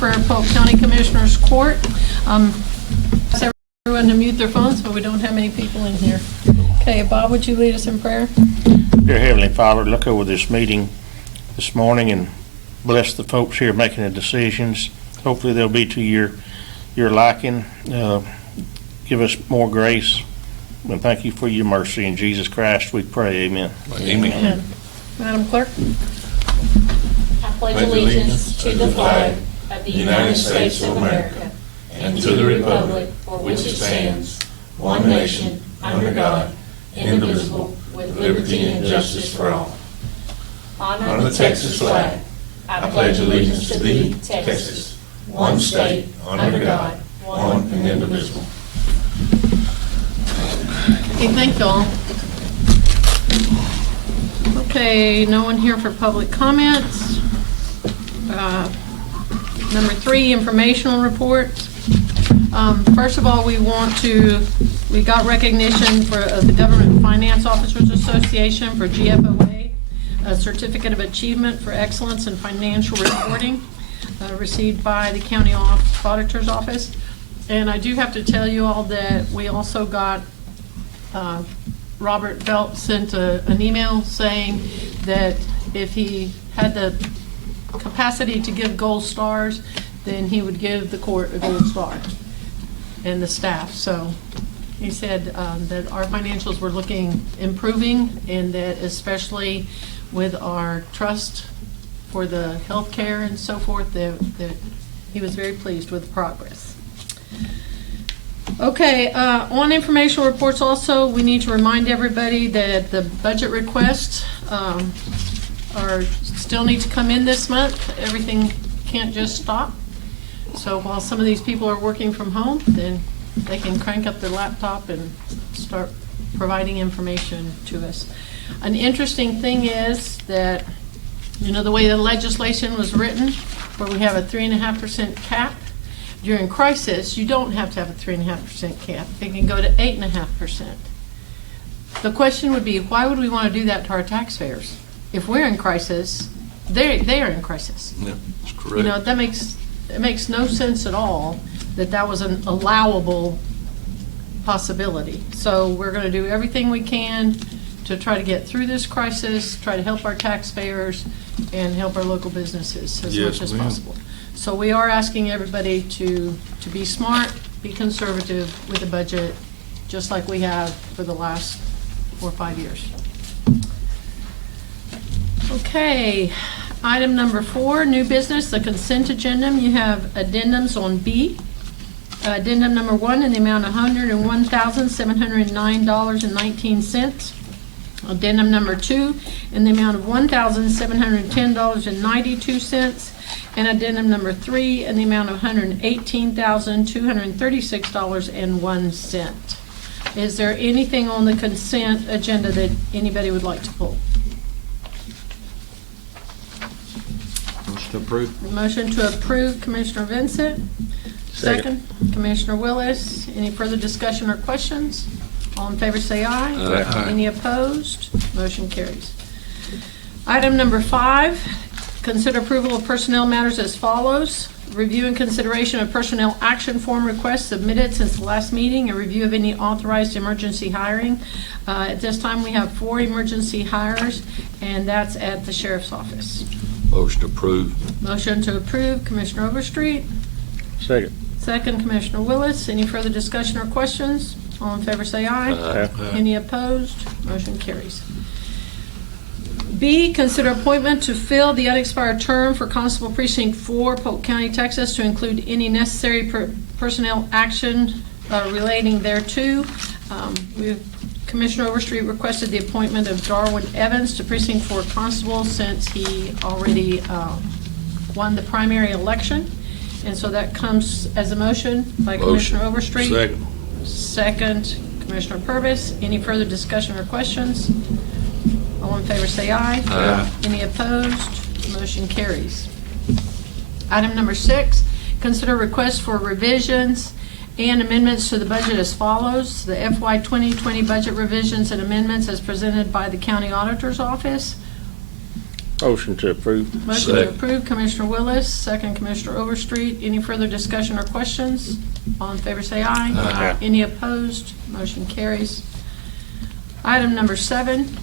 for Polk County Commissioners Court. Ask everyone to mute their phones, but we don't have many people in here. Okay, Bob, would you lead us in prayer? Dear Heavenly Father, look over this meeting this morning and bless the folks here making the decisions. Hopefully they'll be to your liking. Give us more grace, and thank you for your mercy. In Jesus Christ we pray, amen. Amen. Madam Clerk? I pledge allegiance to the flag of the United States of America and to the republic for which it stands, one nation, under God, indivisible, with liberty and justice for all. Honor the Texas flag. I pledge allegiance to thee, Texas, one state, under God, one and indivisible. Okay, thank you all. Okay, no one here for public comments. Number 3, informational reports. First of all, we got recognition for the Government Finance Officers Association for GFOA, a Certificate of Achievement for Excellence in Financial Reporting, received by the County Auditor's Office. And I do have to tell you all that we also got Robert Belt sent an email saying that if he had the capacity to give gold stars, then he would give the court a gold star and the staff. So he said that our financials were improving, and that especially with our trust for the health care and so forth, that he was very pleased with the progress. Okay, on informational reports also, we need to remind everybody that the budget requests still need to come in this month. Everything can't just stop. So while some of these people are working from home, then they can crank up their laptop and start providing information to us. An interesting thing is that, you know, the way the legislation was written, where we have a 3.5% cap, during crisis, you don't have to have a 3.5% cap. It can go to 8.5%. The question would be, why would we want to do that to our taxpayers? If we're in crisis, they are in crisis. Yeah, that's correct. You know, it makes no sense at all that was an allowable possibility. So we're going to do everything we can to try to get through this crisis, try to help our taxpayers, and help our local businesses as much as possible. So we are asking everybody to be smart, be conservative with the budget, just like we have for the last 4 or 5 years. Okay, item number 4, new business, the consent agenda. You have addendums on B. Addendum number 1 in the amount of $101,709.19. Addendum number 2 in the amount of $1,710.92. And addendum number 3 in the amount of $118,236.01. Is there anything on the consent agenda that anybody would like to pull? Motion to approve. Motion to approve, Commissioner Vincent. Second, Commissioner Willis. Any further discussion or questions? All in favor say aye. Aye. Any opposed? Motion carries. Item number 5. Consider approval of personnel matters as follows. Review and consideration of personnel action form requests submitted since the last meeting, a review of any authorized emergency hiring. At this time, we have 4 emergency hires, and that's at the Sheriff's Office. Motion to approve. Motion to approve, Commissioner Overstreet. Second. Second, Commissioner Willis. Any further discussion or questions? All in favor say aye. Aye. Any opposed? Motion carries. B, consider appointment to fill the unexpired term for Constable Precinct 4, Polk County, Texas, to include any necessary personnel action relating thereto. Commissioner Overstreet requested the appointment of Darwin Evans to Precinct 4 Constable since he already won the primary election. And so that comes as a motion by Commissioner Overstreet. Second. Second, Commissioner Purvis. Any further discussion or questions? All in favor say aye. Aye. Any opposed? Motion carries. Item number 6, consider requests for revisions and amendments to the budget as follows. The FY 2020 budget revisions and amendments as presented by the County Auditor's Office. Motion to approve. Motion to Second. approve, Commissioner Willis, second Commissioner Overstreet. Any further discussion or questions? All in favor say aye. Aye. Any opposed? Motion carries. Item number 7,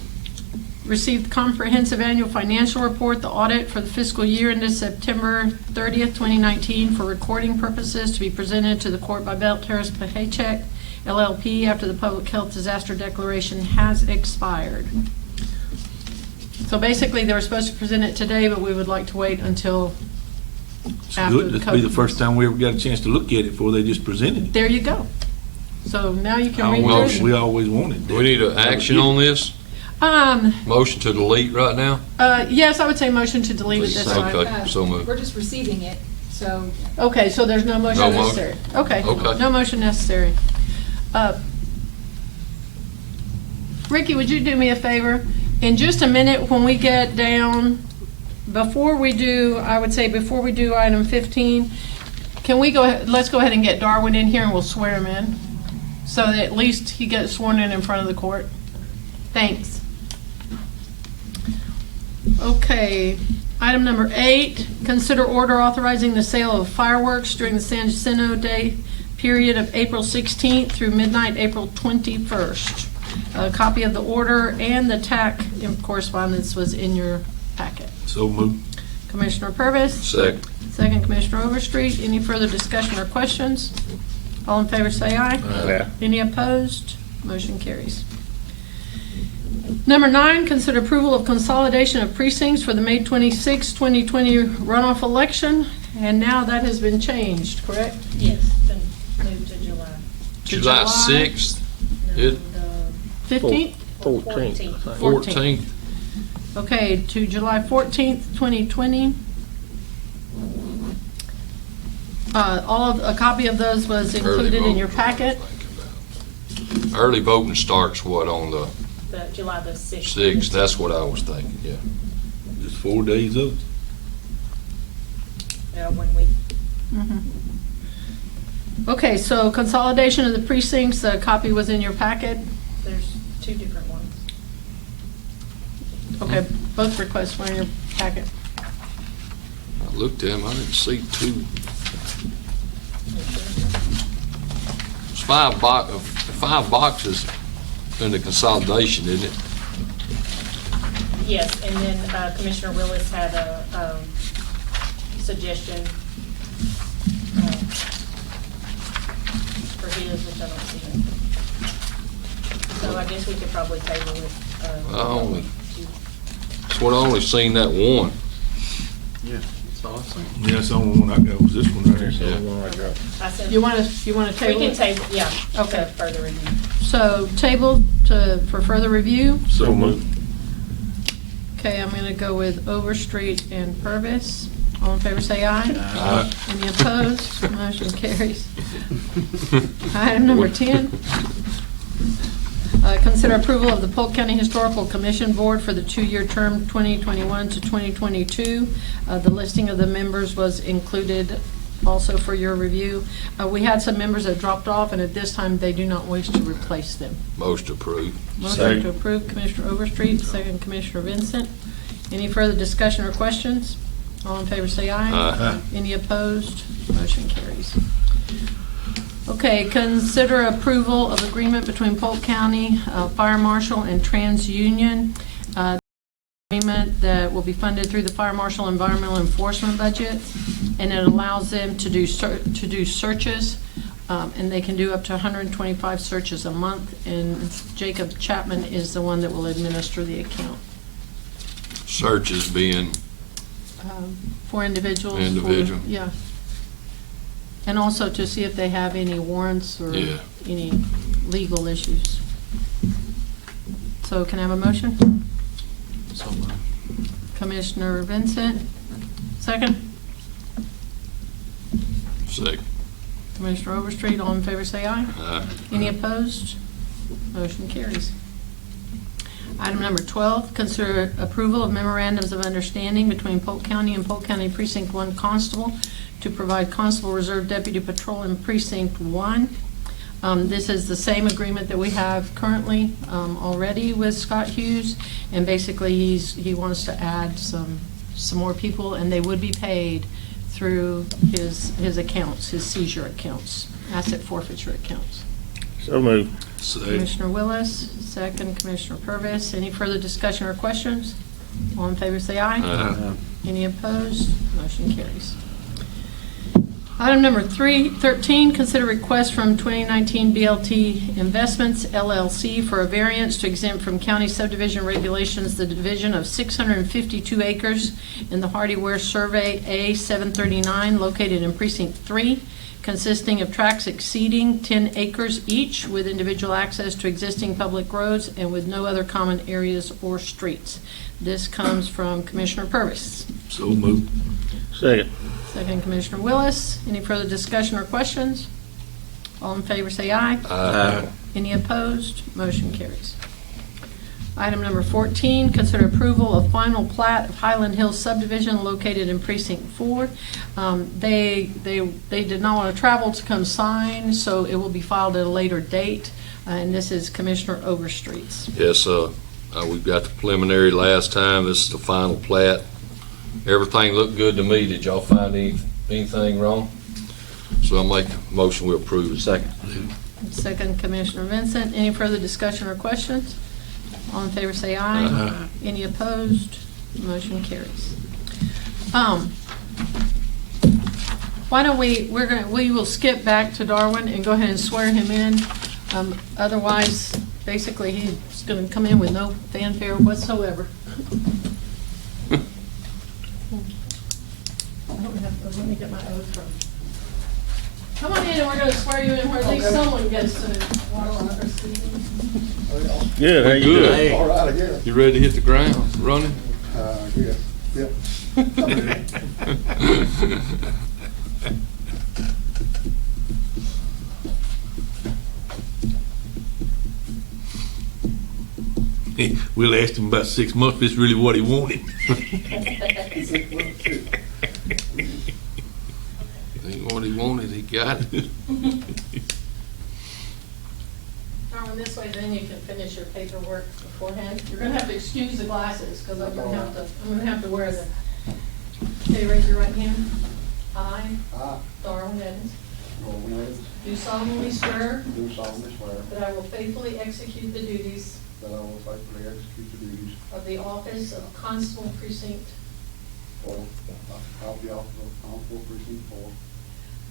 received comprehensive annual financial report, the audit for the fiscal year ended September 30th, 2019, for recording purposes to be presented to the court by Belt Terrace Paycheck LLP after the public health disaster declaration has expired. So basically, they were supposed to present it today, but we would like to wait until It's after good. the This will be the code. first time we ever got a chance to look at it before they just presented it. There you go. So now you can read Always- through. We always wanted that. Do we need an action on this? Um, Motion to delete right now? yes, I would say motion to delete it this time. Okay, so moved. We're just receiving it, so Okay, so there's no motion No motion. necessary. Okay, Okay. no motion necessary. Ricky, would you do me a favor? In just a minute, when we get down, before we do, I would say before we do item 15, can we go ahead, let's go ahead and get Darwin in here and we'll swear him in. So that at least he gets sworn in front of the court. Thanks. Okay, item number 8, consider order authorizing the sale of fireworks during the San Jacinto Day period of April 16th through midnight April 21st. A copy of the order and the TAC correspondence was in your packet. So moved. Commissioner Purvis. Second. Second, Commissioner Overstreet. Any further discussion or questions? All in favor say aye. Yeah. Any opposed? Motion carries. Number 9, consider approval of consolidation of precincts for the May 26, 2020 runoff election. And now that has been changed, correct? Yes, been moved to July. To July 6th, No, It- 15th? 14th. 14th. Okay, to July 14th, 2020. A copy of those was included in your packet. Early voting starts what, on the The July the 6th. 6th? That's what I was thinking, yeah. Just 4 days up. 1 week. Mhm. Okay, so consolidation of the precincts, a copy was in your packet. There's 2 different ones. Okay, both requests were in your packet. I looked at them, I didn't see 2. It's 5 boxes in the consolidation, isn't it? Yes, and then Commissioner Willis had a suggestion for his, which I don't see. So I guess we could probably table it. I only- That's what I only seen that one. Yeah, that's the only one I got was this one right here. Yeah. I sent, You want to we table can it? table, yeah, Okay. to further review. So table for further review. So moved. Okay, I'm going to go with Overstreet and Purvis. All in favor say aye. Aye. Any opposed? Motion carries. Item number 10. Consider approval of the Polk County Historical Commission Board for the 2-year term 2021 to 2022. The listing of the members was included also for your review. We had some members that dropped off, and at this time, they do not wish to replace them. Most approved. Motion Second. to approve, Commissioner Overstreet, second Commissioner Vincent. Any further discussion or questions? All in favor say aye. Aye. Any opposed? Motion carries. Okay, consider approval of agreement between Polk County Fire Marshal and TransUnion. Agreement that will be funded through the Fire Marshal Environmental Enforcement budget, and it allows them to do searches, and they can do up to 125 searches a month, and Jacob Chapman is the one that will administer the account. Searches being, For individuals. Individual. Yeah. And also to see if they have any warrants or Yeah. any legal issues. So can I have a motion? So moved. Commissioner Vincent, second. second. Commissioner Overstreet, all in favor say aye. Aye. Any opposed? Motion carries. Item number 12, consider approval of memorandums of understanding between Polk County and Polk County Precinct 1 Constable to provide Constable Reserve Deputy Patrol in Precinct 1. This is the same agreement that we have currently already with Scott Hughes, and basically he wants to add some more people, and they would be paid through his accounts, his seizure accounts, asset forfeiture accounts. So moved. Commissioner Willis, second Commissioner Purvis. Any further discussion or questions? All in favor say aye. Aye. Any opposed? Motion carries. Item number 13, consider request from 2019 BLT Investments LLC for a variance to exempt from county subdivision regulations the division of 652 acres in the Hardy Ware Survey A739 located in Precinct 3, consisting of tracts exceeding 10 acres each with individual access to existing public roads and with no other common areas or streets. This comes from Commissioner Purvis. So moved. Second. Second, Commissioner Willis. Any further discussion or questions? All in favor say aye. Aye. Any opposed? Motion carries. Item number 14, consider approval of final plat of Highland Hills subdivision located in Precinct 4. They did not want to travel to come sign, so it will be filed at a later date. And this is Commissioner Overstreet's. Yes, we got the preliminary last time. This is the final plat. Everything looked good to me. Did y'all find anything wrong? So I'll make a motion we approve it. Second. Second, Commissioner Vincent. Any further discussion or questions? All in favor say aye. Aye. Any opposed? Motion carries. Why don't we will skip back to Darwin and go ahead and swear him in. Otherwise, basically, he's going to come in with no fanfare whatsoever. Let me get my oath from. Come on in and we're going to swear you in where at least someone gets to water on our seat. Good, how you Good. doing? All right, I guess. You ready to hit the ground running? Yeah, yep. We'll ask him about 6 months if it's really what he wanted. Ain't what he wanted, he got it. Darwin, this way then you can finish your paperwork beforehand. You're going to have to excuse the glasses because I'm going to have to wear them. Okay, raise your right hand. I, Darwin Evans, do solemnly swear Do solemnly swear that I will faithfully execute the duties that I will faithfully execute the duties of the office of Constable Precinct of the office of Constable Precinct 4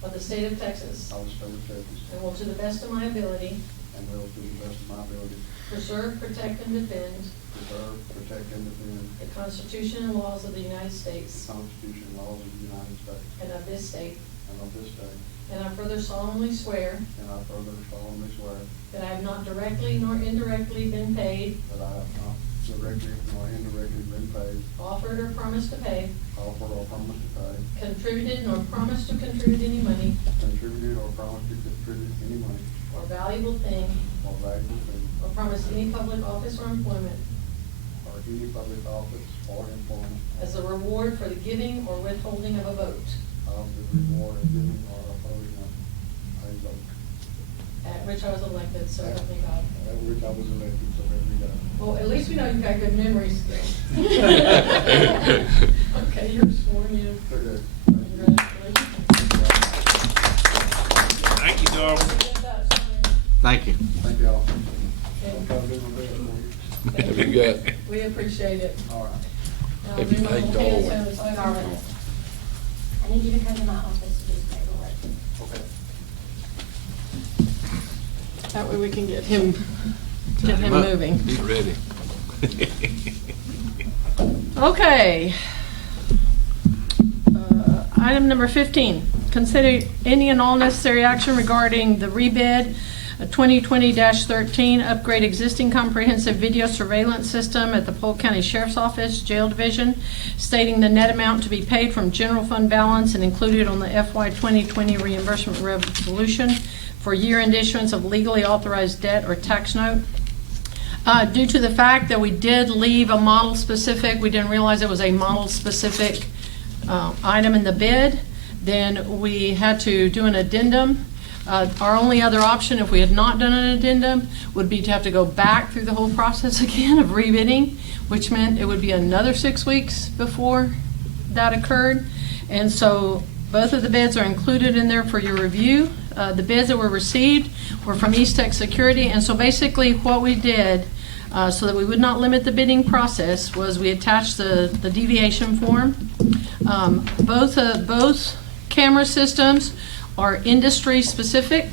of the state of Texas, of the state of Texas, and will to the best of my ability and will to the best of my ability preserve, protect, and defend preserve, protect, and defend the Constitution and laws of the United the States Constitution and laws of the United States and of this state. and of this state. And I further solemnly swear And I further solemnly swear that I have not directly nor indirectly been paid, that I have not directly nor indirectly been paid, offered or promised to pay, offered or promised to pay, contributed nor promised to contribute any money contributed or promised to contribute any money or valuable thing, or valuable thing or promised any public office or employment or any public office or employment as a reward for the giving or withholding of a vote, of the reward of giving or opposing of a vote, at which I was elected, so help me God. at which I was elected, so help me God. Well, at least we know you've got good memory skills. Okay, you're sworn in. Okay. Congratulations. Thank you, Darwin. Get that signed. Thank you. Thank y'all. Okay. I'll try to do my best for you. Have you got? We appreciate it. All right. Now, Have you do my paid little hand Darwin? sound so I don't Darwin. know. I need you to come to my office to do paperwork. Okay. That way we can get him up. moving. He's ready. Okay. Item number 15, consider any and all necessary action regarding the rebid 2020-13, upgrade existing comprehensive video surveillance system at the Polk County Sheriff's Office Jail Division, stating the net amount to be paid from general fund balance and included on the FY 2020 reimbursement resolution for year-end issuance of legally authorized debt or tax note. Due to the fact that we did leave a model specific, we didn't realize it was a model specific item in the bid, then we had to do an addendum Our only other option, if we had not done an addendum, would be to have to go back through the whole process again of rebidding, which meant it would be another 6 weeks before that occurred. And so both of the bids are included in there for your review. The bids that were received were from East Tech Security, and so basically what we did, so that we would not limit the bidding process, was we attached the deviation form. Both camera systems are industry specific.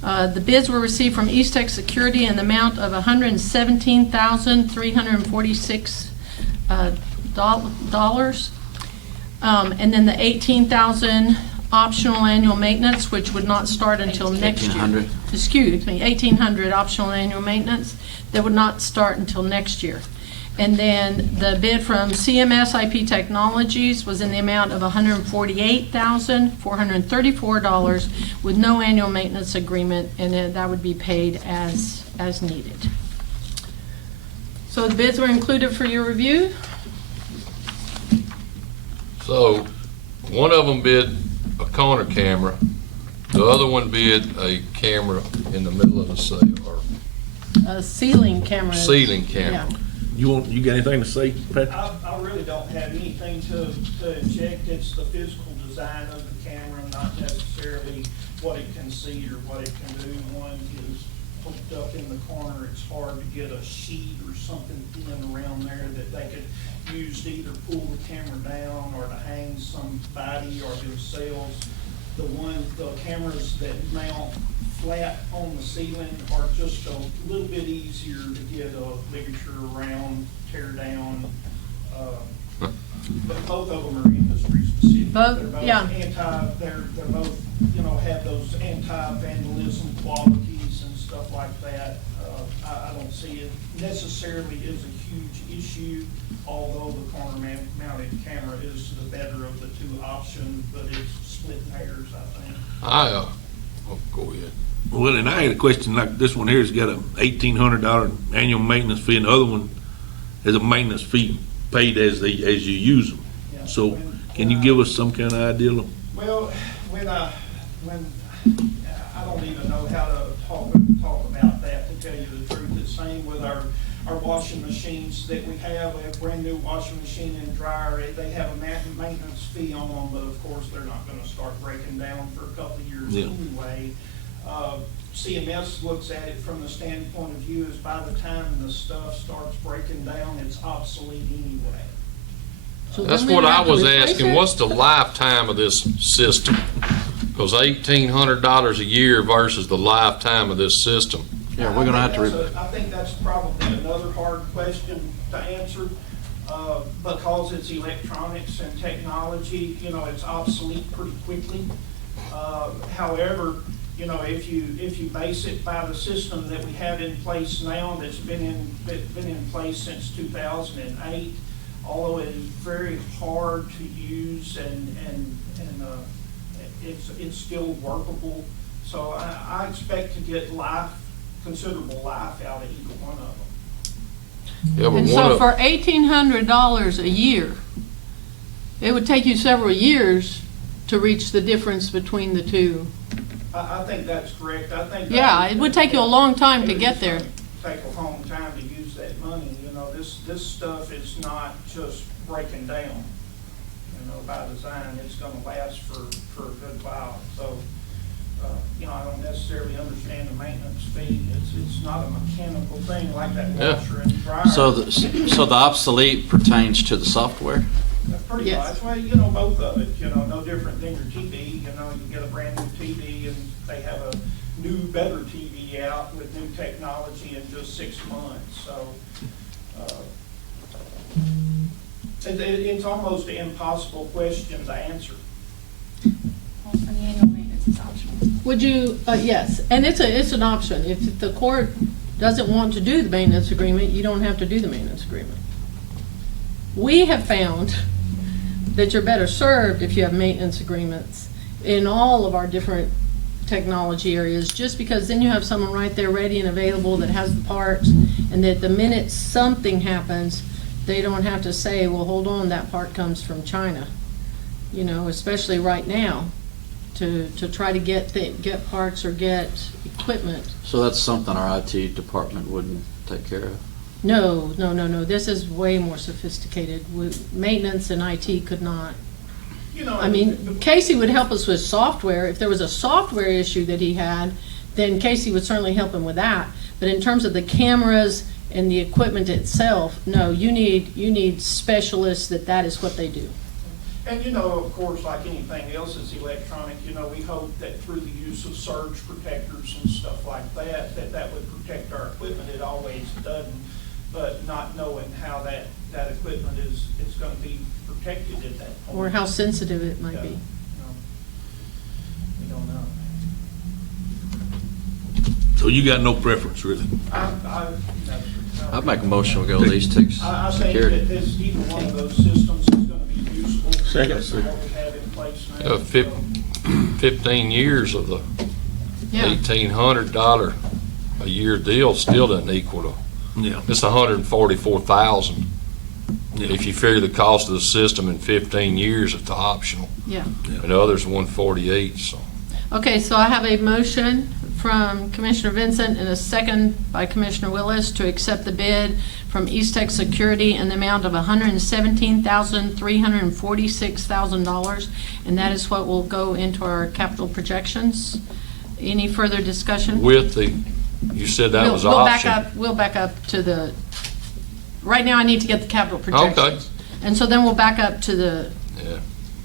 The bids were received from East Tech Security in the amount of $117,346 dollars. And then the $18,000 optional annual maintenance, which would not start until next year. $1,800. Excuse me, $1,800 optional annual maintenance that would not start until next year. And then the bid from CMS IP Technologies was in the amount of $148,434 with no annual maintenance agreement, and then that would be paid as needed. So the bids were included for your review. So, one of them bid a corner camera, the other one bid a camera in the middle of the cell, or Ceiling cameras. ceiling camera. Yeah. You got anything to say, Patrick? I really don't have anything to inject. It's the physical design of the camera, not necessarily what it can see or what it can do. One is hooked up in the corner. It's hard to get a sheet or something thin around there that they could use to either pull the camera down or to hang somebody or themselves. The cameras that mount flat on the ceiling are just a little bit easier to get a ligature around, tear down. But both of them are industry specific. Both, They're both yeah. they're both, have those anti-vandalism qualities and stuff like that. I don't see it necessarily as a huge issue, although the corner mounted camera is the better of the two options, but it's splitting hairs, I think. Oh, go ahead. Well, and I had a question, like this one here has got a $1,800 annual maintenance fee, and the other one has a maintenance fee paid as you use them. Yeah. So can you give us some kind of idea? Well, when I don't even know how to talk about that, to tell you the truth. It's same with our washing machines that we have. We have a brand new washing machine and dryer. They have a maintenance fee on them, but of course they're not going to start breaking down for a couple of years anyway. CMS looks at it from the standpoint of view is by the time the stuff starts breaking down, it's obsolete anyway. So That's then we what would I have to was replace asking, it? what's the lifetime of this system? Because $1,800 a year versus the lifetime of this system. Yeah, we're gonna have to, I think that's probably another hard question to answer, because it's electronics and technology, it's obsolete pretty quickly. However, if you base it by the system that we have in place now, that's been in place since 2008, although it is very hard to use and it's still workable. So I expect to get considerable life out of either one of them. Yeah, but And one so of, for $1,800 a year, it would take you several years to reach the difference between the two. I think that's correct. I think. Yeah, it would take you a long time to get there. Take a long time to use that money. This stuff is not just breaking down. By design, it's going to last for a good while. So, I don't necessarily understand the maintenance fee. It's not a mechanical thing like that washer and dryer. so the obsolete pertains to the software? Pretty Yes. much. Well, both of it, no different than your TV. You get a brand new TV and they have a new, better TV out with new technology in just 6 months. So, it's almost an impossible question to answer. Well, for the annual maintenance is optional. Would you, yes, and it's an option. If the court doesn't want to do the maintenance agreement, you don't have to do the maintenance agreement. We have found that you're better served if you have maintenance agreements in all of our different technology areas, just because then you have someone right there ready and available that has the parts, and that the minute something happens, they don't have to say, well, hold on, that part comes from China. Especially right now, to try to get parts or get equipment. So that's something our IT department wouldn't take care of? No, this is way more sophisticated. Maintenance and IT could not. You know, I mean, Casey would help us with software. If there was a software issue that he had, then Casey would certainly help him with that. But in terms of the cameras and the equipment itself, no, you need specialists that is what they do. And you know, of course, like anything else that's electronic, you know, we hope that through the use of surge protectors and stuff like that, that would protect our equipment. It always doesn't, but not knowing how that equipment is gonna be protected at that point. Or how sensitive it might Yeah, be. you know, we don't know. So you got no preference, really? I'd make a motion, we go with these two I think security. that this, either one of those systems is gonna be useful. Second. Because of what we have in place now. 15 years of the Yeah. $1,800 a year deal still doesn't equal to, Yeah. it's 144,000. Yeah. If you figure the cost of the system in 15 years, it's optional. Yeah. And the other's 148, so. Okay, so I have a motion from Commissioner Vincent and a second by Commissioner Willis to accept the bid from East Tech Security in the amount of $117,346,000, and that is what will go into our capital projections. Any further discussion? With the, you said that was option. We'll back up to the, right now I need to get the capital projections. Okay. And so then we'll back up to the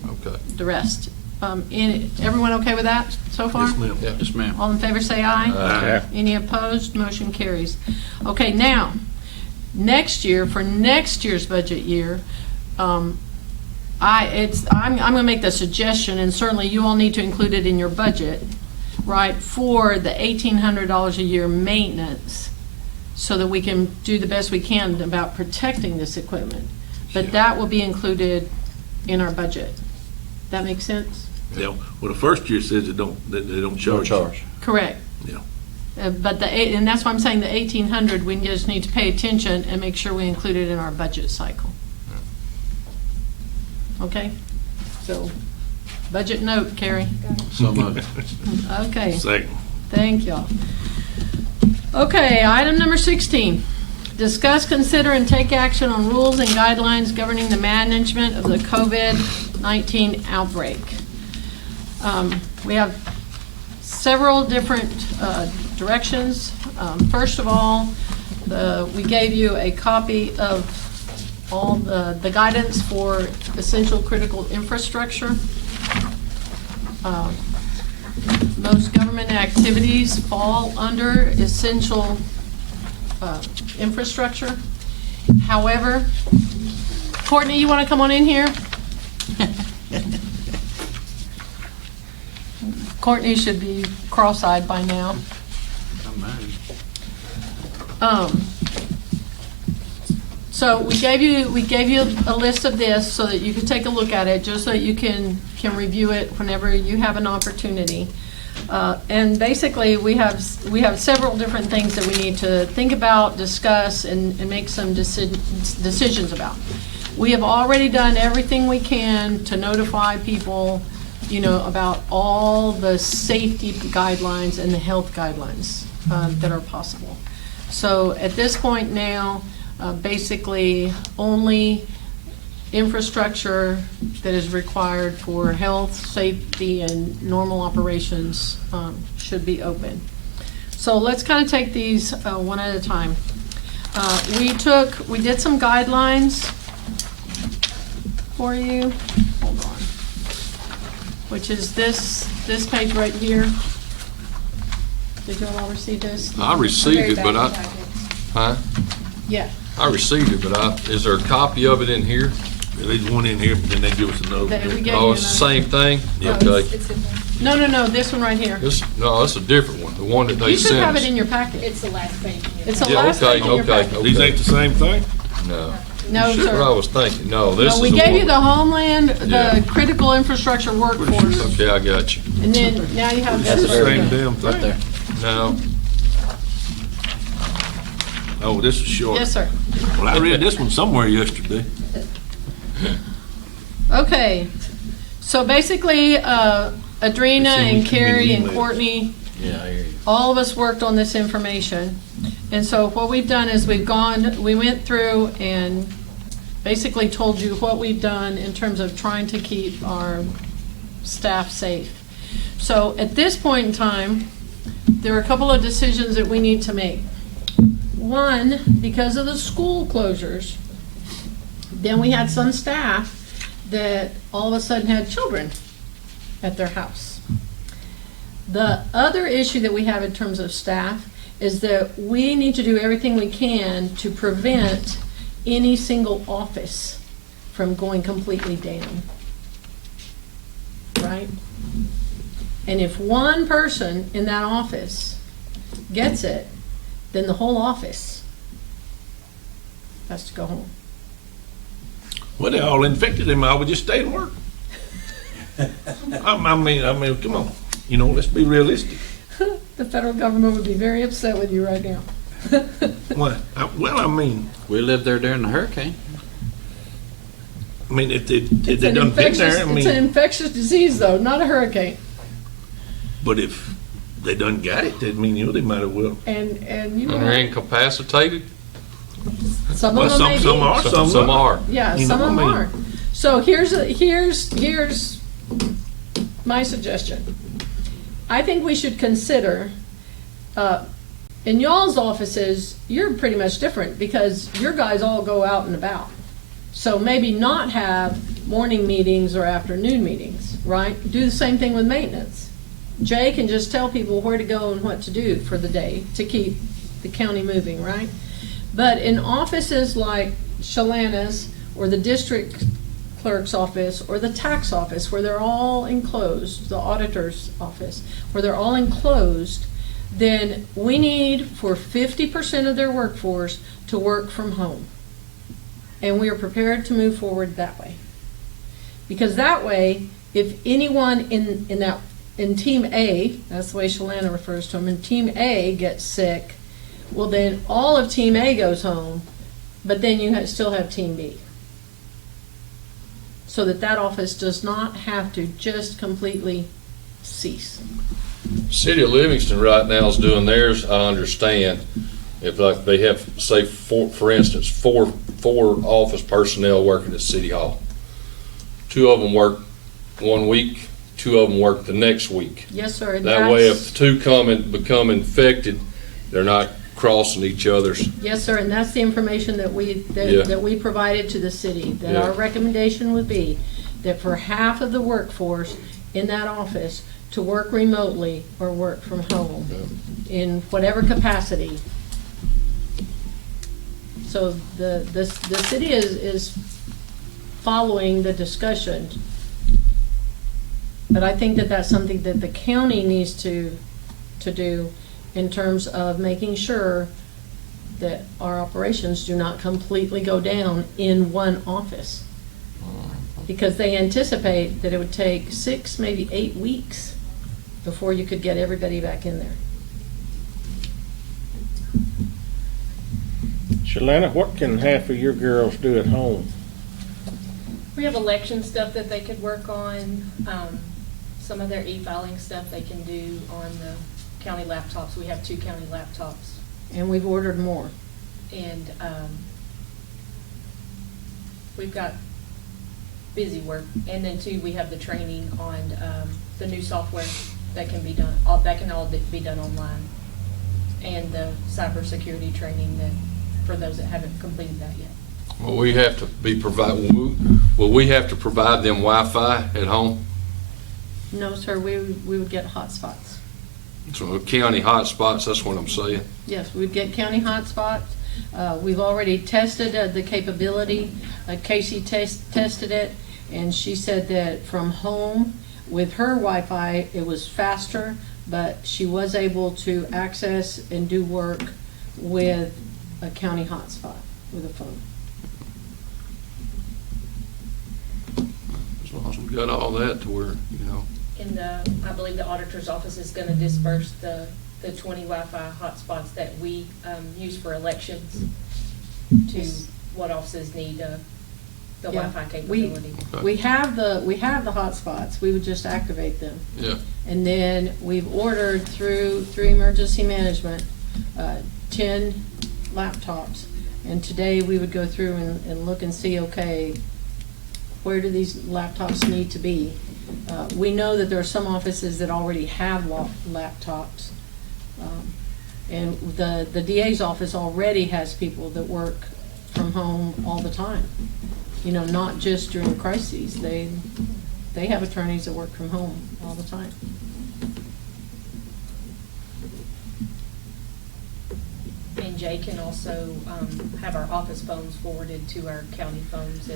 Okay. rest. Everyone okay with that so far? Yes, ma'am. Yes, ma'am. All in favor say aye. Aye. Any opposed? Motion carries. Okay, now, next year, for next year's budget year, I'm gonna make the suggestion, and certainly you all need to include it in your budget, right, for the $1,800 a year maintenance, so that we can do the best we can about protecting this equipment. But that will be included in our budget. That make sense? Yeah, well, the first year says they don't charge. Correct. Yeah. But and that's why I'm saying the 1,800, we just need to pay attention and make sure we include it in our budget cycle. Okay? So, budget note, Carrie. So moved. Okay, Second. thank y'all. Okay, item number 16. Discuss, consider, and take action on rules and guidelines governing the management of the COVID-19 outbreak. We have several different directions. First of all, we gave you a copy of all the guidance for essential critical infrastructure. Most government activities fall under essential infrastructure. However, Courtney, you want to come on in here? Courtney should be cross-eyed by now. So we gave you a list of this so that you can take a look at it, just so that you can review it whenever you have an opportunity. And basically, we have several different things that we need to think about, discuss, and make some decisions about. We have already done everything we can to notify people, about all the safety guidelines and the health guidelines that are possible. So at this point now, basically, only infrastructure that is required for health, safety, and normal operations should be open. So let's kind of take these one at a time. We did some guidelines for you. Hold on. Which is this page right here. Did you all receive this? I received it, but Yeah. I received it, but is there a copy of it in here? There's one in here, but then they give us another. We gave Oh, you it's the another- same thing? Yeah. Okay. No, this one right here. No, it's a different one, the one that they You should sent have us. it in your packet. It's the last page. It's the Yeah, last okay, page in your okay, packet. These ain't the same thing? No. No, That's what I sir. was thinking. No, this No, is we the gave you one. the Homeland, Yeah. the critical infrastructure workforce, Okay, I got you. and then now you have It's this the right same here. damn thing. Right there. No. Oh, this is short. Yes, sir. Well, I read this one somewhere yesterday. Okay, so basically, Adrena Send me and too many Carrie and emails. Courtney, Yeah, I hear you. all of us worked on this information. And so what we've done is we went through and basically told you what we've done in terms of trying to keep our staff safe. So at this point in time, there are a couple of decisions that we need to make. One, because of the school closures, then we had some staff that all of a sudden had children at their house. The other issue that we have in terms of staff is that we need to do everything we can to prevent any single office from going completely down. Right? And if one person in that office gets it, then the whole office has to go home. Well, they all infected them. I would just stay at work. I mean, come on. You know, let's be realistic. The federal government would be very upset with you right now. Well, I mean, We lived there during the hurricane. if they It's an done been there, I It's an mean, infectious disease, though, not a hurricane. but if they done got it, that mean, they might have well. And you And they're incapacitated? some Well, of them may some be. are, some Some are. are. Yeah, You some know, of them I mean- are. So here's my suggestion. I think we should consider, in y'all's offices, you're pretty much different because your guys all go out and about. So maybe not have morning meetings or afternoon meetings, right? Do the same thing with maintenance. Jay can just tell people where to go and what to do for the day to keep the county moving, right? But in offices like Shalana's or the district clerk's office or the tax office where they're all enclosed, the auditor's office, where they're all enclosed, then we need for 50% of their workforce to work from home. And we are prepared to move forward that way. Because that way, if anyone in Team A, that's the way Shalana refers to them, and Team A gets sick, well then all of Team A goes home, but then you still have Team B. So that office does not have to just completely cease. City of Livingston right now is doing theirs, I understand. If like they have, say, for instance, four office personnel working at City Hall. 2 of them work 1 week, 2 of them work the next week. Yes, sir. That way, if 2 come and become infected, they're not crossing each other's. Yes, sir, and that's the information that we provided to the city, that Yeah. our recommendation would be that for half of the workforce in that office to work remotely or work from home in whatever capacity. So the city is following the discussion. But I think that that's something that the county needs to do in terms of making sure that our operations do not completely go down in one office. Because they anticipate that it would take 6, maybe 8 weeks before you could get everybody back in there. Shalana, what can half of your girls do at home? We have election stuff that they could work on. Some of their e-filing stuff they can do on the county laptops. We have 2 county laptops. And we've ordered more. And we've got busy work. And then too, we have the training on the new software that can be done, that can all be done online. And the cybersecurity training that, for those that haven't completed that yet. Will we have to will we have to provide them Wi-Fi at home? No, sir, we would get hotspots. So county hotspots, that's what I'm saying. Yes, we'd get county hotspots. We've already tested the capability. Casey tested it, and she said that from home with her Wi-Fi, it was faster, but she was able to access and do work with a county hotspot with a phone. As long as we got all that to where, And I believe the auditor's office is gonna disperse the 20 Wi-Fi hotspots that we use for elections to what offices need the Yeah. Wi-Fi We, capability. we have the hotspots, we would just activate them. Yeah. And then we've ordered through emergency management, 10 laptops. And today we would go through and look and see, okay, where do these laptops need to be? We know that there are some offices that already have laptops. And the DA's office already has people that work from home all the time. You know, not just during crises. They have attorneys that work from home all the time. And Jay can also have our office phones forwarded to our county phones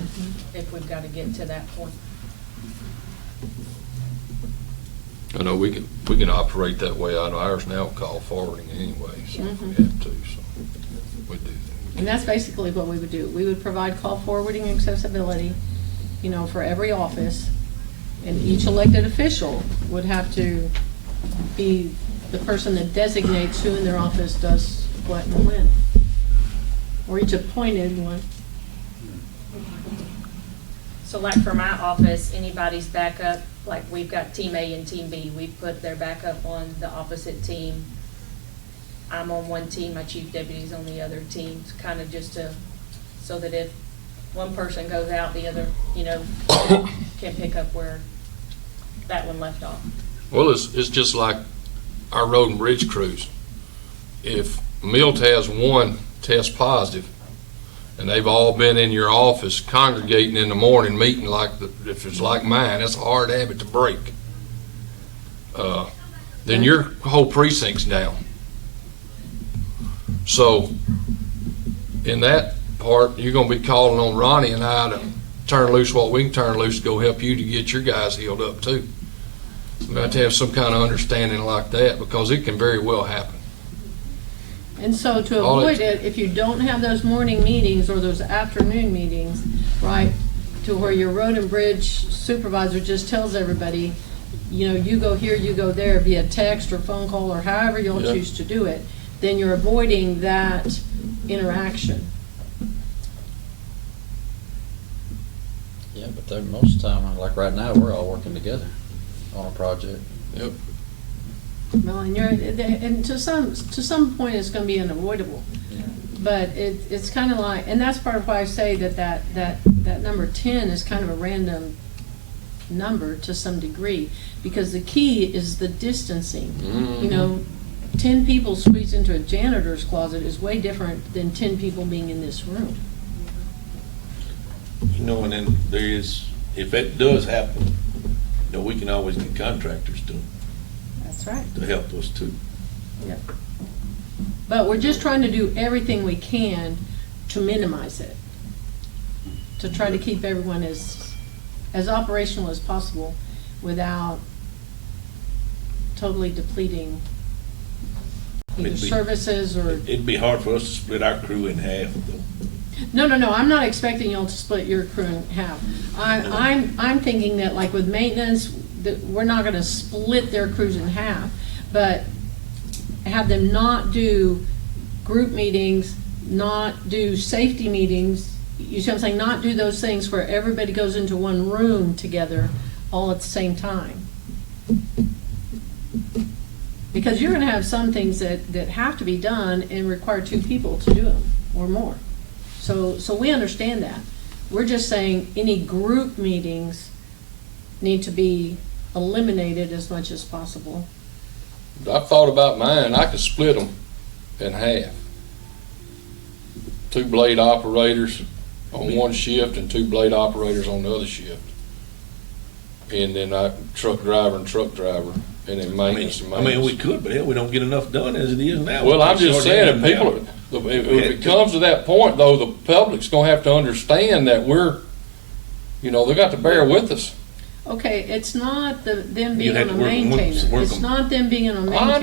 if we've got to get to that point. I know we can operate that way out of ours now, call forwarding anyway, so if we have to, so we do that. And that's basically what we would do. We would provide call forwarding accessibility, you know, for every office. And each elected official would have to be the person that designates who in their office does what and when. Or each appointed one. So like for my office, anybody's backup, like we've got Team A and Team B, we put their backup on the opposite team. I'm on one team, my chief deputy's on the other team, kind of just so that if one person goes out, the other, you know, can pick up where that one left off. Well, it's just like our road and bridge crews. If Milt has one test positive, and they've all been in your office congregating in the morning, meeting if it's like mine, it's a hard habit to break. Then your whole precinct's down. So, in that part, you're gonna be calling on Ronnie and I to turn loose what we can turn loose to go help you to get your guys healed up too. We have to have some kind of understanding like that, because it can very well happen. And so to avoid it, if you don't have those morning meetings or those afternoon meetings, right, to where your road and bridge supervisor just tells everybody, you know, you go here, you go there, via text or phone call or however you'll Yeah. choose to do it, then you're avoiding that interaction. Yeah, but they're most of the time, like right now, we're all working together on a project. Yep. Well, and to some point, it's gonna be unavoidable. Yeah. But it's kind of like, and that's part of why I say that number 10 is kind of a random number to some degree, because the key is the distancing. You know, 10 people squeezed into a janitor's closet is way different than 10 people being in this room. You know, and then there is, if that does happen, you know, we can always get contractors That's right. to help us too. Yeah. But we're just trying to do everything we can to minimize it, to try to keep everyone as operational as possible without totally depleting either It'd be- services or. It'd be hard for us to split our crew in half though. No, I'm not expecting y'all to split your crew in half. I'm thinking that like with maintenance, that we're not gonna split their crews in half, but have them not do group meetings, not do safety meetings. You see what I'm saying? Not do those things where everybody goes into one room together all at the same time. Because you're gonna have some things that have to be done and require 2 people to do them or more. So we understand that. We're just saying any group meetings need to be eliminated as much as possible. I've thought about mine, I could split them in half. 2 blade operators on one shift and 2 blade operators on the other shift. And then truck driver, and then maintenance and I mean, we maintenance. could, but hell, we don't get enough done as it is now. Well, I'm We're just short saying, if now. people, if it comes to that point though, the public's gonna have to understand that they got to bear with us. Okay, it's not them being You'd have on a to work 'em maintainer. work It's 'em. not them being on a maintainer. I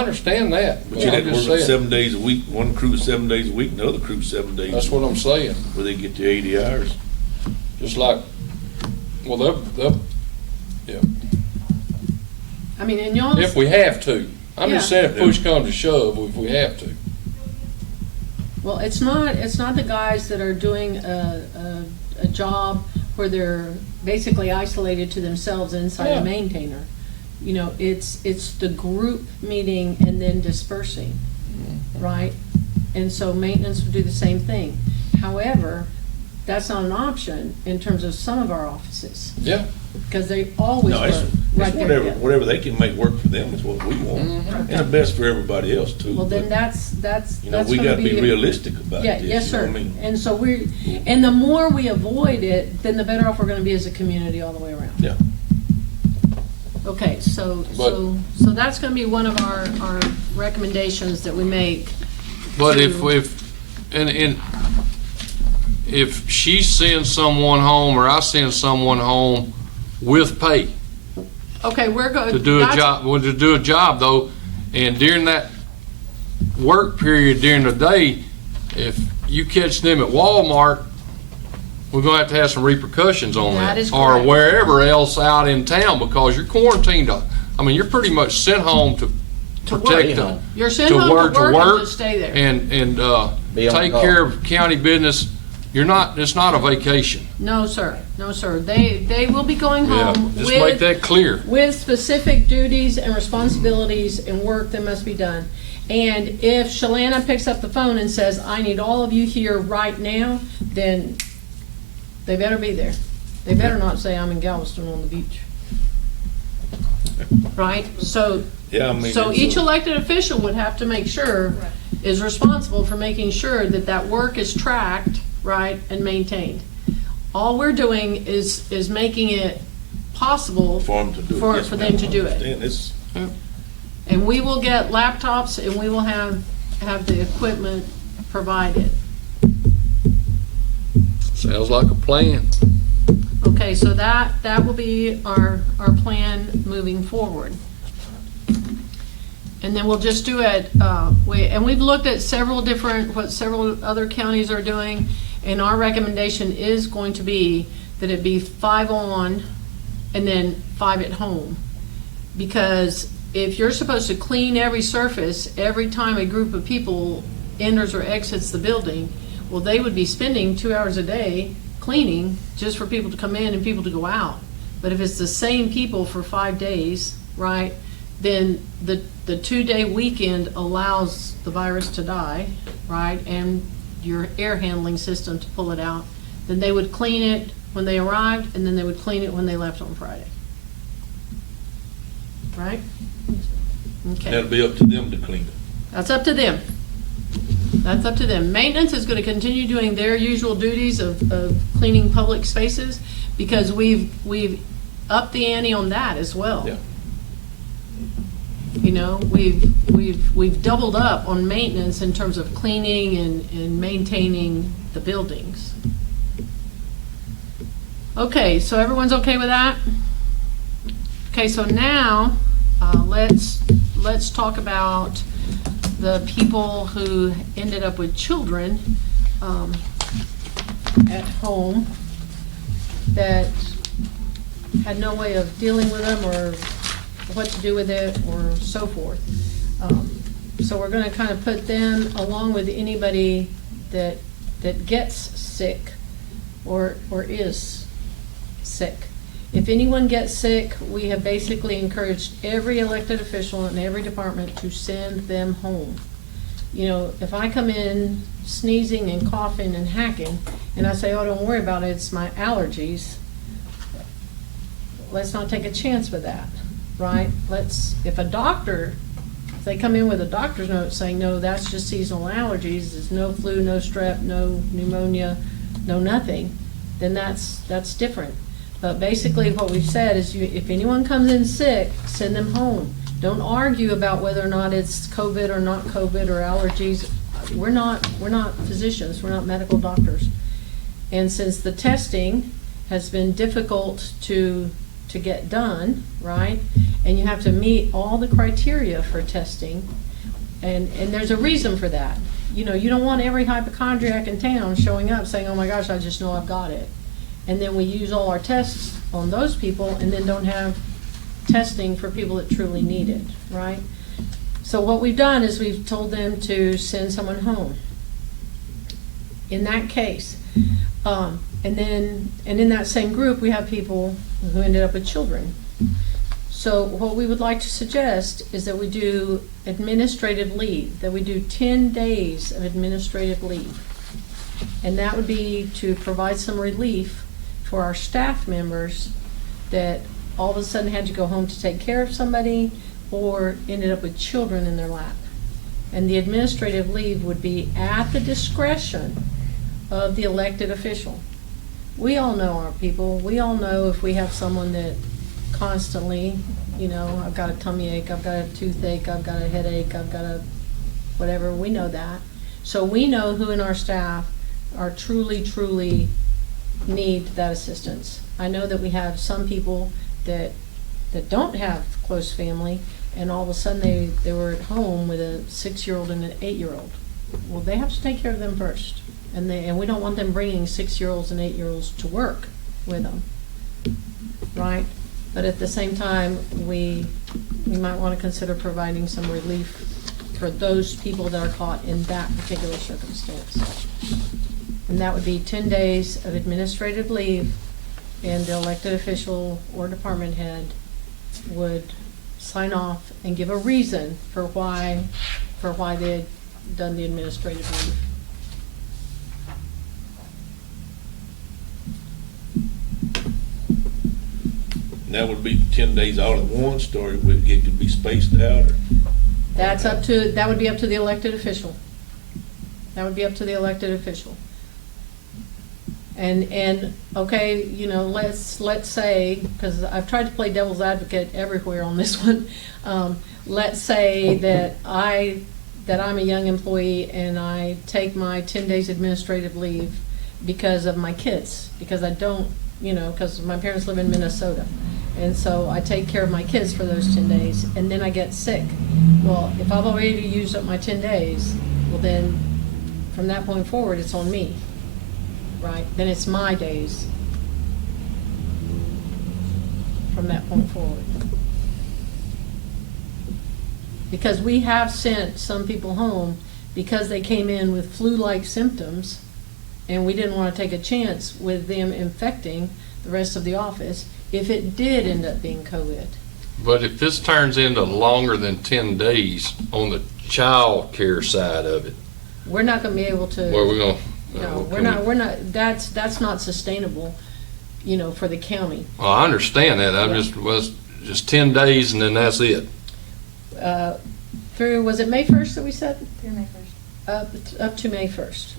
understand that, But but you'd I'm have to just work saying, 7 days a week, one crew 7 days a week, and the other crew 7 days. that's what I'm saying. Where they get to 80 hours. Just like, well, yeah, I mean, and y'all. if we have to. I'm just Yeah. saying, if push comes to shove, if we have to. Well, it's not the guys that are doing a a job where they're basically isolated to themselves inside Yeah. a maintainer. You know, it's the group meeting and then dispersing, right? And so maintenance would do the same thing. However, that's not an option in terms of some of our offices, Yeah. because they always No, work it's right there whatever, together. whatever they can make work for them is what we want. Mhm. And the best for everybody else too. Well, then But, that's you know, that's we gonna gotta be realistic about Yeah, this. yes, you know sir. what I mean? And so and the more we avoid it, then the better off we're gonna be as a community all the way around. Yeah. Okay, so that's gonna be one of our recommendations that we make. But to- if she sends someone home or I send someone home with pay Okay, we're going. to do a job, well, to do a job though, and during that work period during the day, if you catch them at Walmart, we're gonna have to have some repercussions on That that. is Or correct. wherever else out in town, because you're quarantined. I mean, you're pretty much sent home to To protect work. them. You're sent home to work and to stay there. And Be on take call. care of county business. It's not a vacation. No, sir, no, sir. They will be going Yeah, home just make with, that clear. with specific duties and responsibilities and work that must be done. And if Shalana picks up the phone and says, I need all of you here right now, then they better be there. They better not say, I'm in Galveston on the beach. Right? So, Yeah, I mean. so it's each a- elected official would have to make sure, is responsible for making sure that that work is tracked, right, and maintained. All we're doing is making it possible For them to do it. for Yes, them ma'am, to I do it. understand. It's, And we will get laptops and we will have the equipment provided. Sounds like a plan. Okay, so that will be our plan moving forward. And then we'll just do it, and we've looked at what several other counties are doing, and our recommendation is going to be that it be 5 on and then 5 at home. Because if you're supposed to clean every surface every time a group of people enters or exits the building, well, they would be spending 2 hours a day cleaning just for people to come in and people to go out. But if it's the same people for 5 days, right, then the 2-day weekend allows the virus to die, right, and your air handling system to pull it out. Then they would clean it when they arrived, and then they would clean it when they left on Friday. Right? Okay. that'll be up to them to clean it. That's up to them. That's up to them. Maintenance is gonna continue doing their usual duties of cleaning public spaces, because we've upped the ante on that as well. Yeah. You know, we've doubled up on maintenance in terms of cleaning and maintaining the buildings. Okay, so everyone's okay with that? Okay, so now, let's talk about the people who ended up with children at home that had no way of dealing with them or what to do with it or so forth. So we're gonna kind of put them along with anybody that gets sick or is sick. If anyone gets sick, we have basically encouraged every elected official in every department to send them home. You know, if I come in sneezing and coughing and hacking, and I say, oh, don't worry about it, it's my allergies, let's not take a chance with that, right? If they come in with a doctor's note saying, no, that's just seasonal allergies, there's no flu, no strep, no pneumonia, no nothing, then that's different. But basically what we've said is if anyone comes in sick, send them home. Don't argue about whether or not it's COVID or not COVID or allergies. We're not physicians, we're not medical doctors. And since the testing has been difficult to get done, right? And you have to meet all the criteria for testing, and there's a reason for that. You know, you don't want every hypochondriac in town showing up saying, oh my gosh, I just know I've got it. And then we use all our tests on those people and then don't have testing for people that truly need it, right? So what we've done is we've told them to send someone home. In that case, And in that same group, we have people who ended up with children. So what we would like to suggest is that we do administrative leave, that we do 10 days of administrative leave. And that would be to provide some relief for our staff members that all of a sudden had to go home to take care of somebody or ended up with children in their lap. And the administrative leave would be at the discretion of the elected official. We all know our people. We all know if we have someone that constantly, I've got a tummy ache, I've got a toothache, I've got a headache, I've got a whatever, we know that. So we know who in our staff are truly, truly need that assistance. I know that we have some people that don't have close family, and all of a sudden they were at home with a 6-year-old and an 8-year-old. Well, they have to take care of them first. And we don't want them bringing 6-year-olds and 8-year-olds to work with them, right? But at the same time, we might want to consider providing some relief for those people that are caught in that particular circumstance. And that would be 10 days of administrative leave, and the elected official or department head would sign off and give a reason for why they had done the administrative leave. And that would be 10 days all at once, or it could be spaced out, or? That would be up to the elected official. That would be up to the elected official. And okay, let's say, because I've tried to play devil's advocate everywhere on this one. Let's say that I'm a young employee and I take my 10 days administrative leave because of my kids, because I don't, because my parents live in Minnesota. And so I take care of my kids for those 10 days, and then I get sick. Well, if I've already used up my 10 days, well then, from that point forward, it's on me, right? Then it's my days from that point forward. Because we have sent some people home because they came in with flu-like symptoms, and we didn't want to take a chance with them infecting the rest of the office if it did end up being COVID. But if this turns into longer than 10 days on the child care side of it, We're not going to be able to. where are we going? No, we're not. That's not sustainable, for the county. Well, I understand that. Just 10 days and then that's it. Was it May 1st that we said? Through May 1st. Up to May 1st.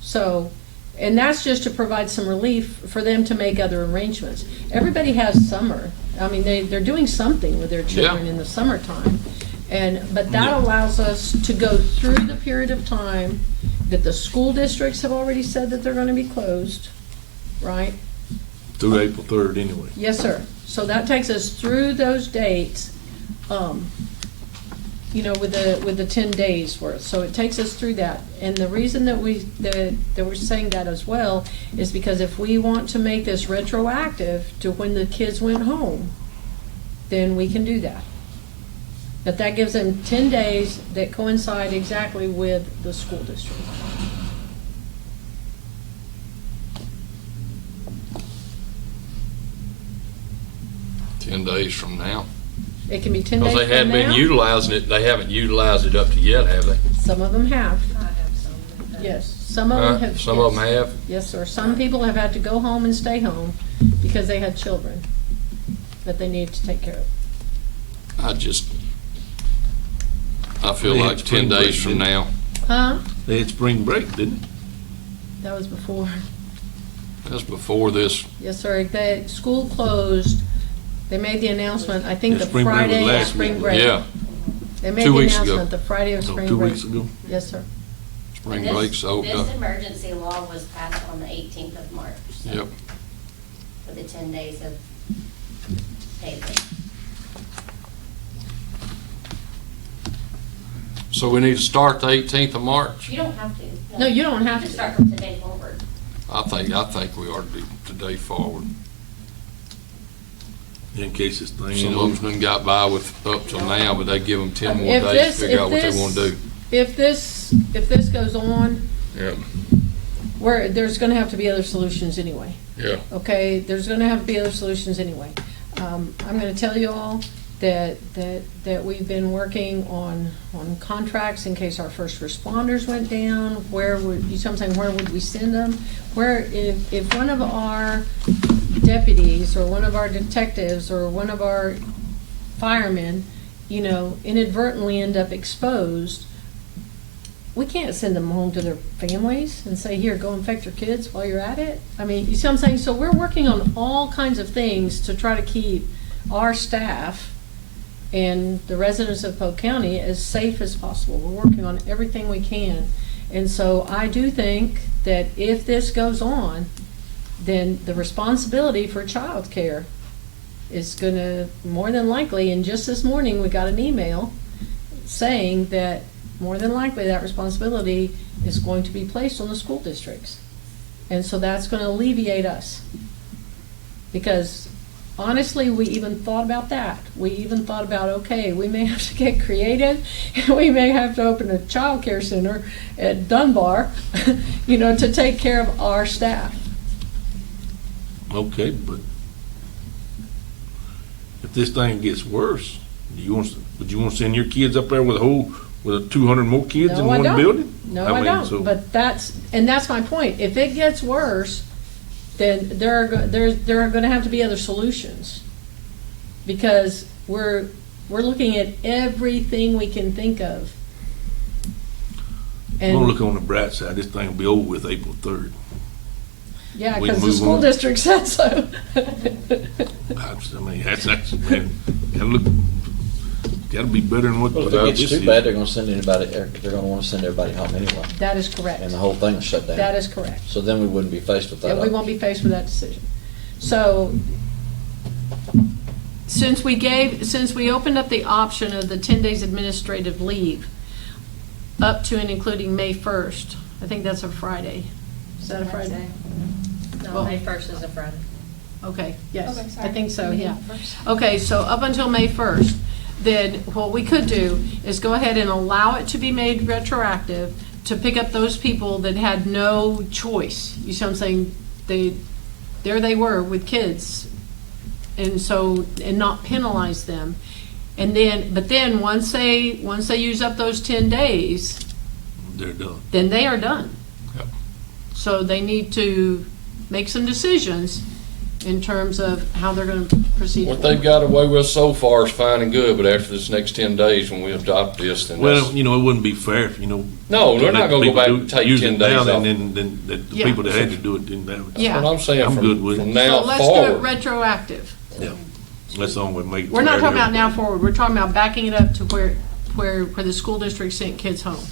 So, and that's just to provide some relief for them to make other arrangements. Everybody has summer. I mean, they're doing something with their children in the summertime. But that allows us to go through the period of time that the school districts have already said that they're going to be closed, right? Through April 3rd anyway. Yes, sir. So that takes us through those dates, with the 10 days worth. So it takes us through that. And the reason that we're saying that as well is because if we want to make this retroactive to when the kids went home, then we can do that. But that gives them 10 days that coincide exactly with the school district. Ten days from now. It can be 10 days Because from they hadn't been now. utilizing it, they haven't utilized it up to yet, have they? Some of them have. I have some that. Yes, some of them have. Some of them have? Yes, sir. Some people have had to go home and stay home because they had children that they needed to take care of. I feel They had like 10 spring break, days from didn't they? now. Huh? They had spring break, didn't That was before. That's before this. Yes, sir. The school closed. They made the announcement, I think Yeah, the spring break was Friday of last spring week. break. Yeah, They made 2 the weeks ago. announcement the Friday of they? spring 2 break. weeks ago. Yes, sir. spring And break's over. This emergency law was passed on the 18th of March. So Yep. For the 10 days of paid leave. So we need to start the 18th of March? You don't have to. No, you don't have You to. can start from today forward. I think we ought to do today forward. In case this thing Some ain't of over. them's done got by with up till now, but they give them 10 more If days to figure out what they want to do. If this goes on, Yep. there's gonna have to be other solutions anyway. Yeah. Okay, there's gonna have to be other solutions anyway. I'm gonna tell you all that we've been working on contracts in case our first responders went down. Where would we send them? Where, if one of our deputies or one of our detectives or one of our firemen, inadvertently end up exposed, we can't send them home to their families and say, here, go infect your kids while you're at it. I mean, you see what I'm saying? So we're working on all kinds of things to try to keep our staff and the residents of Polk County as safe as possible. We're working on everything we can. And so I do think that if this goes on, then the responsibility for child care is gonna, more than likely, and just this morning we got an email saying that more than likely that responsibility is going to be placed on the school districts. And so that's gonna alleviate us. Because honestly, we even thought about that. We even thought about, okay, we may have to get creative, and we may have to open a child care center at Dunbar, to take care of our staff. Okay, but if this thing gets worse, would you want to send your kids up there with 200 more kids in No, I one don't. building? No, I I mean, don't. so- But that's my point. If it gets worse, then there are going to have to be other solutions, because we're looking at everything we can think of. I'm gonna look on the bright side. This thing will be over with April 3rd. Yeah, we because the move school on. district said so. I mean, that's man. Gotta be better than what Well, if this it gets is. too bad, they're gonna send anybody, they're gonna wanna send everybody home anyway, That is correct. and the whole thing will shut down. That is correct. So then we wouldn't be faced with that. And we won't be faced with that decision. So, since we opened up the option of the 10 days administrative leave, up to and including May 1st, I think that's a Friday. Is that a Friday? No, Well- May 1st is a Friday. Okay, yes, Okay, I sorry. think so, yeah. First. Okay, so up until May 1st, then what we could do is go ahead and allow it to be made retroactive to pick up those people that had no choice. You see what I'm saying? There they were with kids, and not penalize them. But then once they use up those 10 days, They're done. then they are done. Yep. So they need to make some decisions in terms of how they're gonna proceed. What they've got away with so far is fine and good, but after this next 10 days, when we adopt this, then Well, that's, it wouldn't be fair if, no, they're not gonna go back and take 10 days off. And then the Yeah. people that had to do it didn't have it. Yeah. That's what I'm saying, I'm good with it. from So now let's do it forward. retroactive. Yeah. That's the only way to make it. We're not fair talking to about now everybody. forward, we're talking about backing it up to where the school district sent kids home.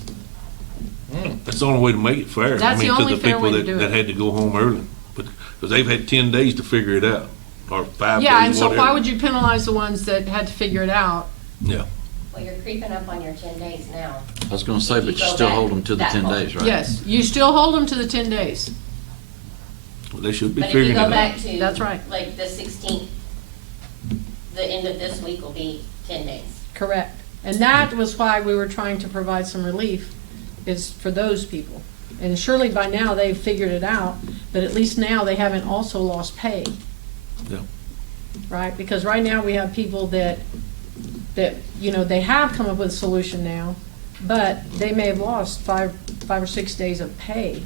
That's the only way to make it fair. That's the only fair way to people do that it. had to go home early, because they've had 10 days to figure it out, or 5 Yeah, and days, so whatever. why would you penalize the ones that had to figure it out? Yeah. Well, you're creeping up on your 10 days now. I was gonna say, If but you you go still back hold them to the that 10 far. days, right? Yes, you still hold them to the 10 days. Well, they should be But if you figuring it go out. back to. That's right. Like the 16th, the end of this week will be 10 days. Correct. And that was why we were trying to provide some relief, is for those people. And surely by now they've figured it out, but at least now they haven't also lost pay. Yeah. Right? Because right now we have people that, they have come up with a solution now, but they may have lost five or 6 days of pay.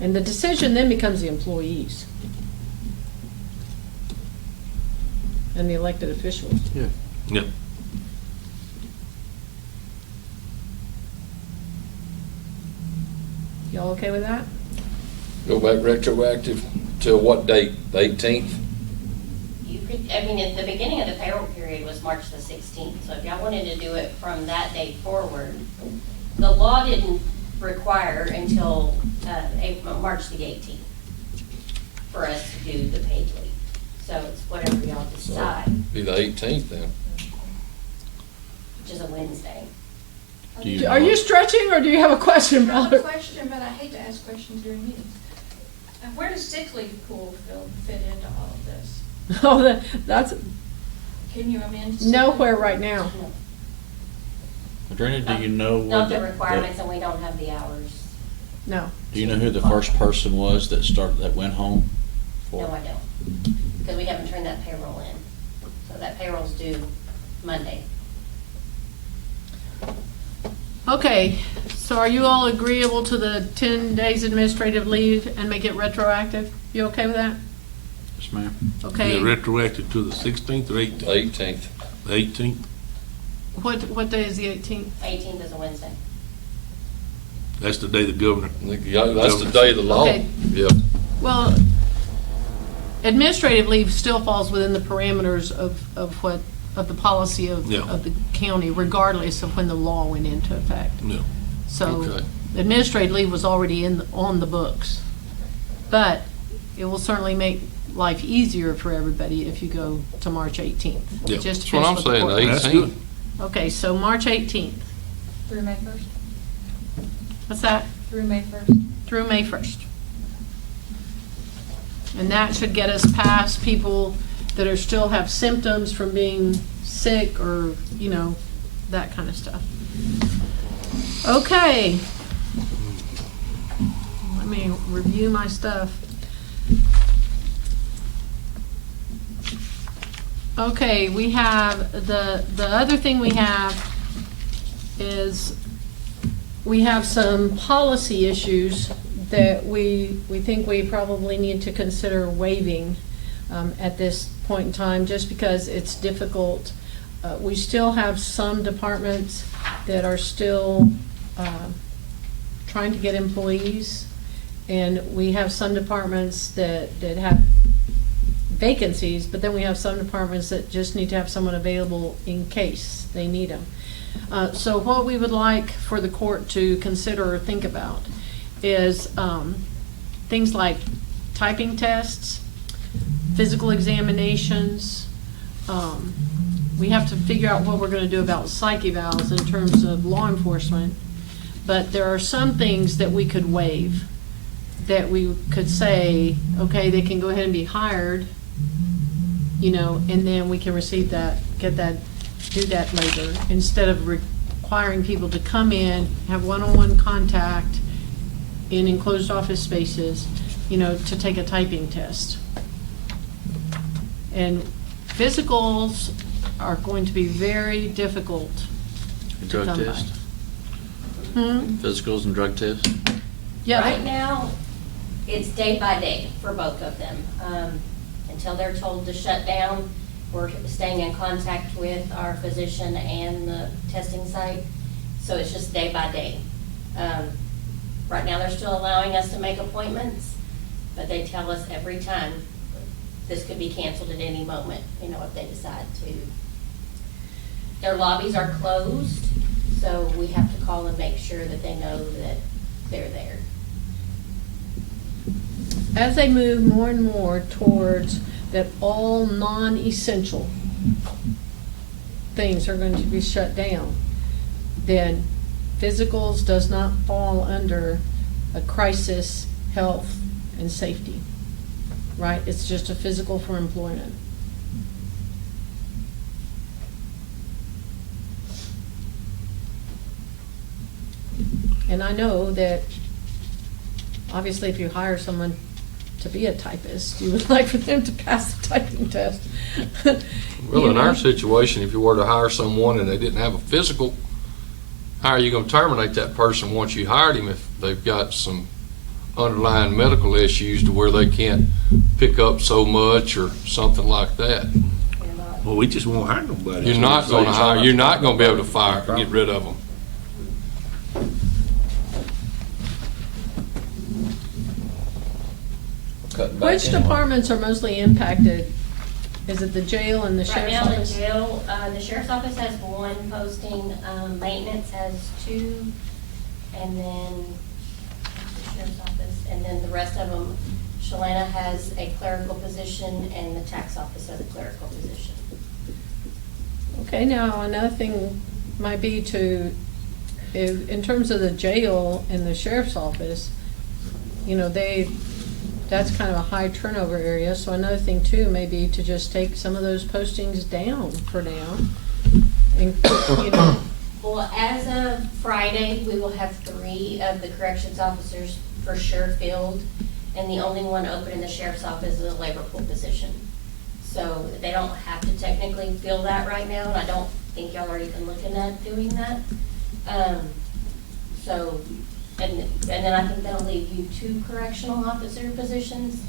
And the decision then becomes the employees and the elected officials. Yeah. Y'all okay with that? Go back retroactive to what date? The 18th? You could, at the beginning of the payroll period was March the 16th, so if y'all wanted to do it from that date forward, the law didn't require until March the 18th for us to do the paid leave. So it's whatever y'all decide, Be the 18th then. which is a Wednesday. Do you Are you stretching or do you have a question, I have a Valerie? question, but I hate to ask questions during meetings. Where does sick leave pool fit into all of this? Oh, that's Can you amend? sick leave nowhere pool? right now. Adrena, do you know what? Not the requirements, and we don't have the hours. No. Do you know who the first person was that went home? No, I don't, because we haven't turned that payroll in. So that payroll's due Monday. Okay, so are you all agreeable to the 10 days administrative leave and make it retroactive? You okay with that? Yes, ma'am. Okay. Is it retroactive to the 16th or 18th? 18th. 18th? What day is the 18th? 18th is a Wednesday. That's the day the governor. Yeah, that's the day of the law. Okay. Yep. Well, administrative leave still falls within the parameters of the policy Yeah. of the county, regardless of when the law went into effect. Yeah. So Okay. administrative leave was already on the books. But it will certainly make life easier for everybody if you go to March 18th. Yeah. It just That's what I'm depends the saying, court- the That's 18th. good. Okay, so March 18th. Through May 1st? What's that? Through May 1st. Through May 1st. And that should get us past people that are still have symptoms from being sick or, that kind of stuff. Okay. Let me review my stuff. Okay, we have, the other thing we have is we have some policy issues that we think we probably need to consider waiving at this point in time, just because it's difficult. We still have some departments that are still trying to get employees, and we have some departments that have vacancies, but then we have some departments that just need to have someone available in case they need them. So what we would like for the court to consider or think about is things like typing tests, physical examinations. We have to figure out what we're going to do about psych evals in terms of law enforcement, but there are some things that we could waive, that we could say, okay, they can go ahead and be hired, and then we can receive that, do that later, instead of requiring people to come in, have one-on-one contact in enclosed office spaces, to take a typing test. And physicals are going to be very difficult to Drug come by. test? Hmm? Physicals and drug tests? Yeah, Right now, it's day by day for both of them. Until they're told to shut down, we're staying in contact with our physician and the testing site, so it's just day by day. Right now, they're still allowing us to make appointments, but they tell us every time this could be canceled at any moment, if they decide to. Their lobbies are closed, so we have to call and make sure that they know that they're there. as they move more and more towards that all non-essential things are going to be shut down, then physicals does not fall under a crisis, health, and safety, right? It's just a physical for employment. And I know that, obviously, if you hire someone to be a typist, you would like for them to pass the typing test. Well, You in know? our situation, if you were to hire someone and they didn't have a physical, how are you gonna terminate that person once you hired him if they've got some underlying medical issues to where they can't pick up so much or something like that? Well, we just won't hire nobody. You're not gonna hire, you're not gonna be able to fire, get rid of them. Which departments are mostly impacted? Is it the jail and the Right sheriff's now, the office? jail, the sheriff's office has one posting, maintenance has two, and then the sheriff's office, and then the rest of them, Shalana has a clerical position, and the tax office has a clerical position. Okay, now, another thing might be to, if, in terms of the jail and the sheriff's office, you know, that's kind of a high turnover area, so another thing too may be to just take some of those postings down for now. And, you know, Well, as of Friday, we will have 3 of the corrections officers for sure filled, and the only one open in the sheriff's office is a labor pool position. So they don't have to technically fill that right now, and I don't think y'all are even looking at doing that. So, and then I think that'll leave you 2 correctional officer positions.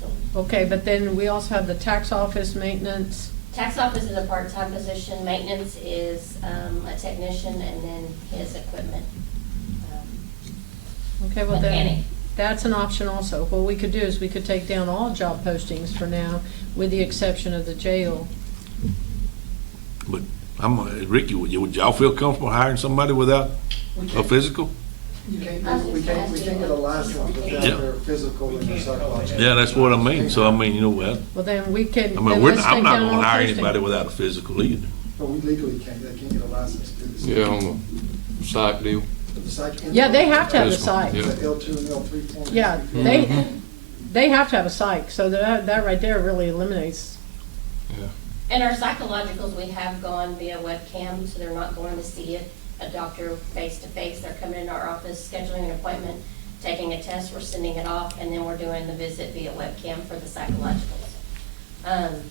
So Okay, but then we also have the tax office maintenance. tax office is a part-time position, maintenance is a technician, and then his equipment. Okay, well Mechanic. then, that's an option also. What we could do is we could take down all job postings for now, with the exception of the jail. But Ricky, would y'all feel comfortable hiring somebody without a physical? We can't get a license without Yeah. their physical and their psychological. Yeah, that's what I mean. So I mean, you know, well, Well, then we can, I then mean, let's I'm take not down all gonna hire posting. anybody without a physical either. But we legally can't, they can't get a license to do this. Yeah, on the psych deal. The psych- Yeah, they have to have a Physical, psych. yeah. The L2 and L3 form. Yeah, they have to have a psych, so that right there really eliminates. And our psychologicals, we have gone via webcam, so they're not going to see a doctor face-to-face. They're coming into our office, scheduling an appointment, taking a test, we're sending it off, and then we're doing the visit via webcam for the psychologicals.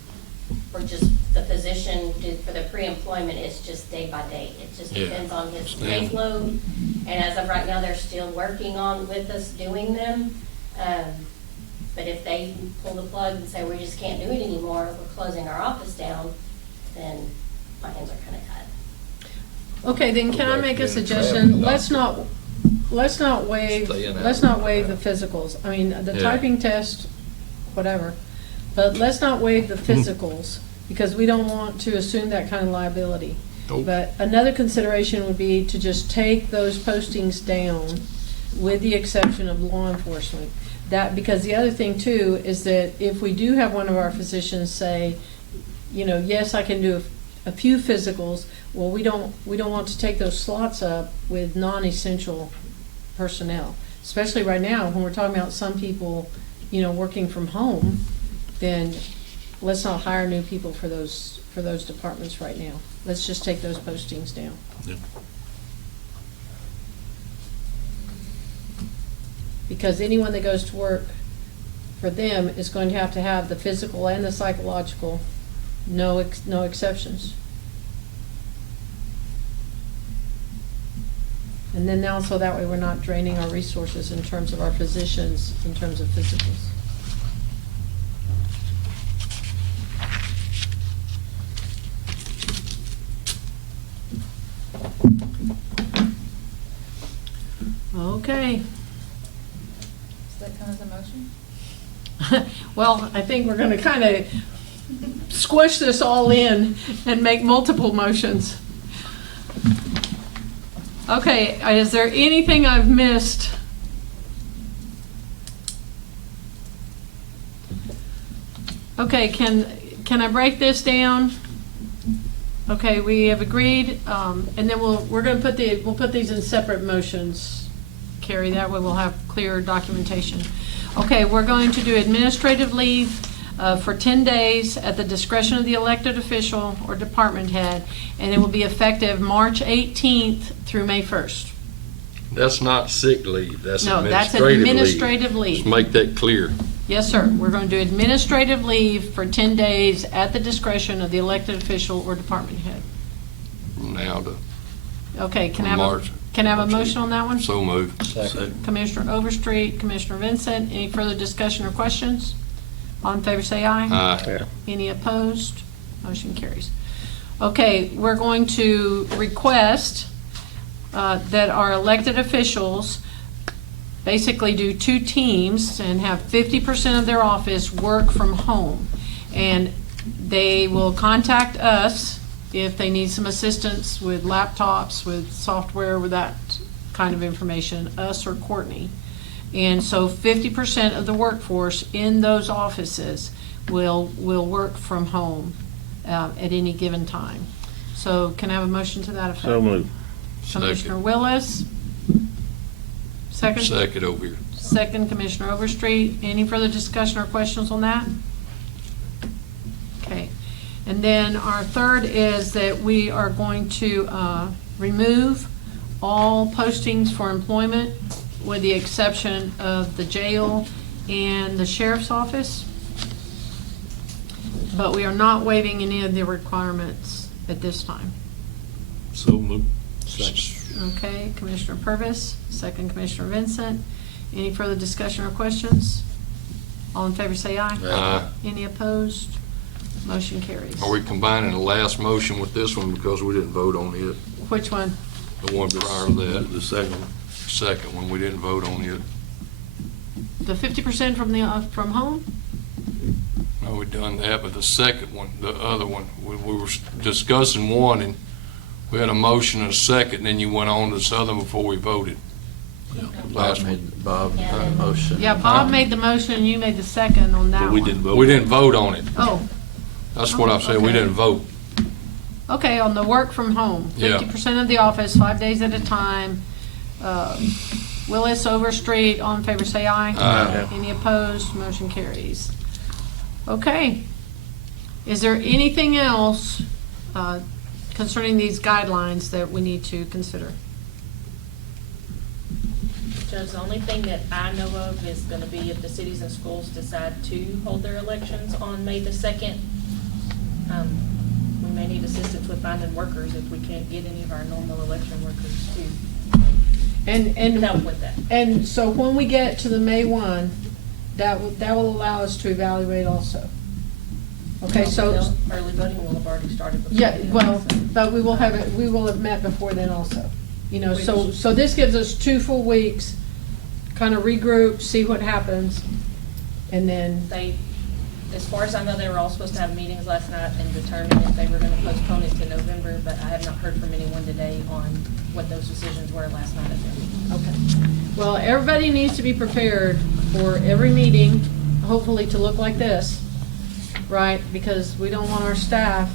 For just the physician, for the pre-employment, it's just day by day. It just Yeah. depends on his Yeah. caseload. And as of right now, they're still working on with us doing them. But if they pull the plug and say, we just can't do it anymore, we're closing our office down, then my hands are kind of tied. Okay, then can I make a suggestion? Let's not waive Staying out. the physicals. I mean, the Yeah. typing test, whatever. But let's not waive the physicals, because we don't want to assume that kind of liability. Nope. But another consideration would be to just take those postings down, with the exception of law enforcement. That, because the other thing too, is that if we do have one of our physicians say, you know, yes, I can do a few physicals, well, we don't want to take those slots up with non-essential personnel. Especially right now, when we're talking about some people, you know, working from home, then let's not hire new people for those departments right now. Let's just take those postings down. Yeah. Because anyone that goes to work for them is going to have the physical and the psychological, no exceptions. And then also that way we're not draining our resources in terms of our physicians, in terms of physicals. Okay. Does that count as a motion? Well, I think we're gonna kind of squish this all in and make multiple motions. Okay, is there anything I've missed? Okay, can I break this down? Okay, we have agreed, and then we're gonna we'll put these in separate motions, Carrie, that way we'll have clear documentation. Okay, we're going to do administrative leave for 10 days at the discretion of the elected official or department head, and it will be effective March 18th through May 1st. That's not sick leave, that's No, that's administrative leave. administrative leave. Just make that clear. Yes, sir. We're going to do administrative leave for 10 days at the discretion of the elected official or department head. From now to Okay, can I March. have a motion on that one? so moved. Second. Commissioner Overstreet, Commissioner Vincent, any further discussion or questions? All in favor say aye. Aye. Any opposed? Motion carries. Okay, we're going to request that our elected officials basically do 2 teams and have 50% of their office work from home. And they will contact us if they need some assistance with laptops, with software, with that kind of information, us or Courtney. And so 50% of the workforce in those offices will work from home at any given time. So can I have a motion to that effect? So moved. Commissioner Willis? Second? Second over here. Second, Commissioner Overstreet. Any further discussion or questions on that? Okay. And then our third is that we are going to remove all postings for employment with the exception of the jail and the sheriff's office. But we are not waiving any of the requirements at this time. So moved. Okay, Commissioner Purvis, second Commissioner Vincent. Any further discussion or questions? All in favor say aye. Aye. Any opposed? Motion carries. Are we combining the last motion with this one because we didn't vote on it? Which one? The one prior to that, The second one. second one, we didn't vote on it. The 50% from home? No, we done that, but the second one, the other one, we were discussing one and we had a motion and a second, and then you went on to this other one before we voted. Last one. Bob made a motion. Yeah, Bob made the motion and you made the second on that But one. we didn't vote. We didn't vote on it. Oh, That's what I said, we Okay. didn't vote. okay, on the work from home. Yeah. 50% of the office, 5 days at a time. Willis Overstreet, all in favor say aye. Aye. Any opposed? Motion carries. Okay. Is there anything else concerning these guidelines that we need to consider? Judge, the only thing that I know of is gonna be if the cities and schools decide to hold their elections on May the 2nd. We may need assistance with finding workers if we can't get any of our normal election workers to And help with that. And so when we get to the May 1, that will allow us to evaluate also. Okay, so, Early voting will have already started before. yeah, then, well, so. but we will have met before then also. You know, so this gives us 2 full weeks, kind of regroup, see what happens, and then, They, as far as I know, they were all supposed to have meetings last night and determine if they were gonna postpone it to November, but I have not heard from anyone today on what those decisions were last night at their meeting. okay. Well, everybody needs to be prepared for every meeting, hopefully to look like this, right? Because we don't want our staff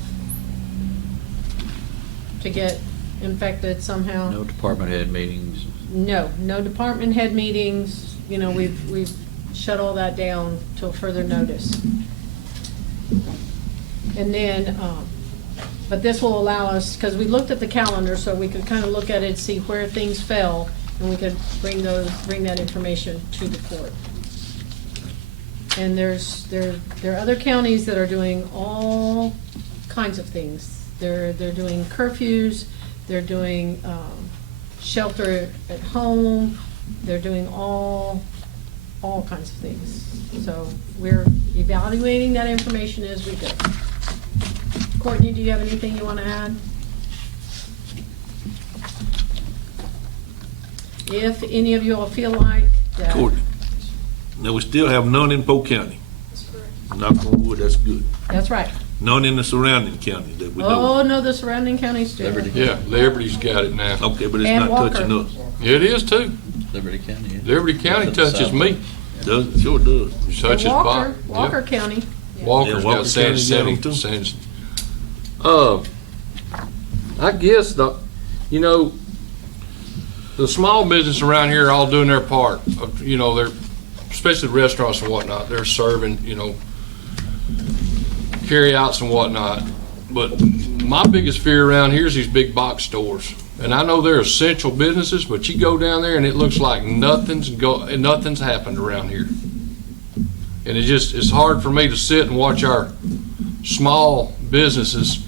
to get infected somehow. No department head meetings. No department head meetings, you know, we've shut all that down till further notice. And then, but this will allow us, because we looked at the calendar, so we could kind of look at it, see where things fell, and we could bring that information to the court. And there are other counties that are doing all kinds of things. They're doing curfews, they're doing shelter at home, they're doing all kinds of things. So we're evaluating that information as we go. Courtney, do you have anything you want to add? If any of you all feel like that. Courtney. Now, we still have none in Polk County. Knock on wood, that's good. That's right. None in the surrounding counties that we know Oh, of. no, the surrounding counties do. Liberty. Yeah, Liberty's got it now. Okay, but it's And not Walker. touching us. It is too. Liberty County. Yeah. Liberty County To the touches south. me. Does, it sure does. Touches Walker, Bob. Walker Yep. County. Walker's Yeah, Walker got San County's got 'em City. too. I guess the small business around here are all doing their part. You know, they're, especially restaurants and whatnot, they're serving, carry-outs and whatnot. But my biggest fear around here is these big box stores. And I know they're essential businesses, but you go down there and it looks like nothing's happened around here. And it's hard for me to sit and watch our small businesses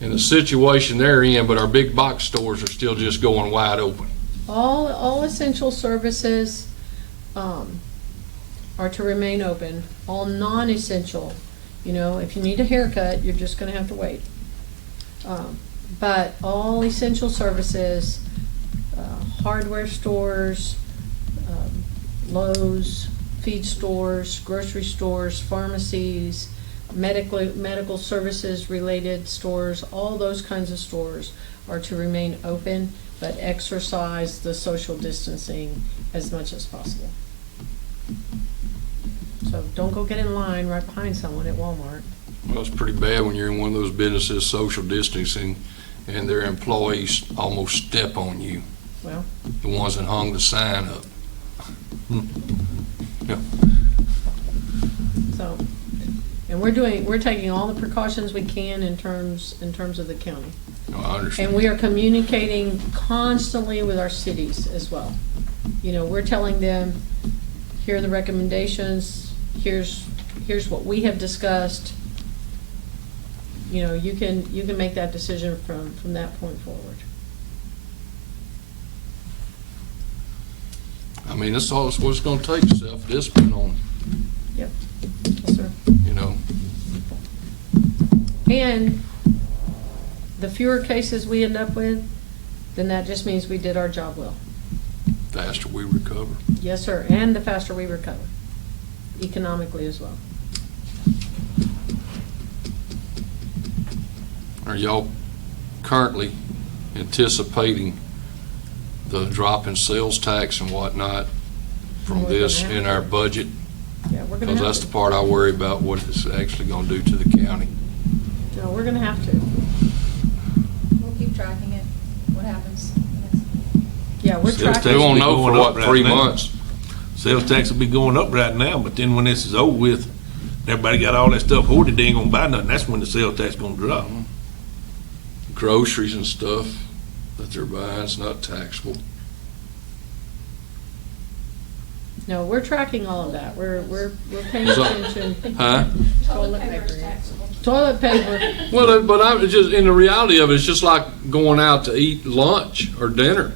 in the situation they're in, but our big box stores are still just going wide open. All essential services are to remain open. All non-essential, if you need a haircut, you're just gonna have to wait. But all essential services, hardware stores, Lowe's, feed stores, grocery stores, pharmacies, medical services related stores, all those kinds of stores are to remain open, but exercise the social distancing as much as possible. So don't go get in line right behind someone at Walmart. Well, it's pretty bad when you're in one of those businesses, social distancing, and their employees almost step on you, Well, the ones that hung the sign up. Yeah. so, and And we're taking all the precautions we can in terms of the county. No, I understand. And we are communicating constantly with our cities as well. You know, we're telling them, here are the recommendations, here's what we have discussed. You know, you can make that decision from that point forward. I mean, that's all it's what it's gonna take, self-discipline on, Yep. Yes, sir. you know. And the fewer cases we end up with, then that just means we did our job well. Faster we recover. Yes, sir, and the faster we recover, economically as well. Are y'all currently anticipating the drop in sales tax and whatnot from We're this gonna have in to. our budget? Yeah, we're gonna Because have that's to. the part I worry about, what it's actually gonna do to the county. No, we're gonna have to. We'll keep tracking it, what happens. Yeah, we're Sales tracking. tax We won't be know for going up what, right 3 now. months? Sales tax will be going up right now, but then when this is over with, everybody got all that stuff hoarded, they ain't gonna buy nothing, that's when the sales tax gonna drop. Groceries and stuff that they're buying is not taxable. No, we're tracking all of that. We're paying So- attention. Huh? Toilet paper is taxable. Toilet paper, Well, but I'm just, in the reality of it, it's just like going out to eat lunch or dinner.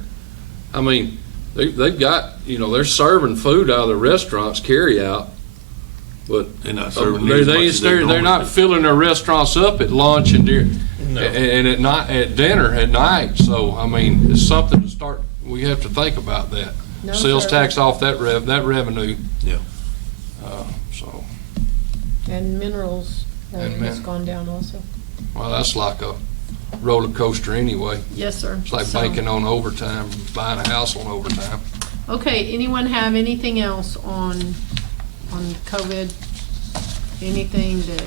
I mean, they've got, you know, they're serving food out of the restaurants, carry out, but They're not serving near as much as they they're not normally do. filling their restaurants up at lunch and and at night, at dinner at night. So, I mean, it's something to start, we have to think about that. No, Sales sir. tax off that revenue. Yeah. So, and minerals And has min- gone down also. well, that's like a roller coaster anyway. Yes, sir. It's like So- banking on overtime, buying a house on overtime. Okay, anyone have anything else on COVID? Anything that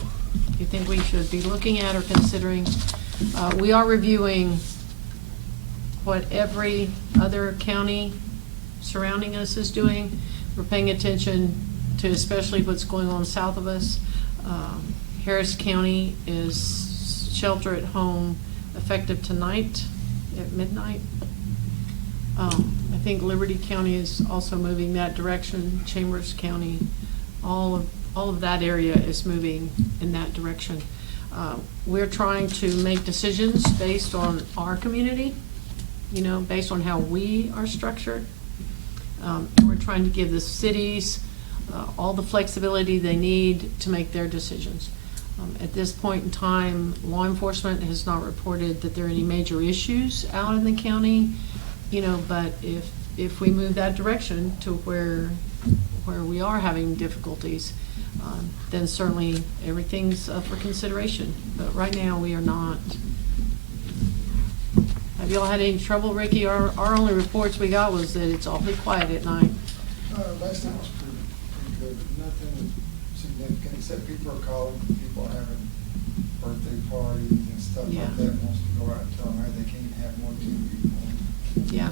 you think we should be looking at or considering? We are reviewing what every other county surrounding us is doing. We're paying attention to especially what's going on south of us. Harris County is shelter at home effective tonight at midnight. I think Liberty County is also moving that direction. Chambers County, all of that area is moving in that direction. We're trying to make decisions based on our community, you know, based on how we are structured. We're trying to give the cities all the flexibility they need to make their decisions. At this point in time, law enforcement has not reported that there are any major issues out in the county, you know, but if we move that direction to where we are having difficulties, then certainly everything's up for consideration. But right now, we are not. Have y'all had any trouble, Ricky? Our only reports we got was that it's awfully quiet at night. Last night was pretty good, but nothing significant, except people are calling, people are having birthday parties and stuff Yeah. like that, wants to go out and tell them, hey, they can't have more than 2 people. Yeah,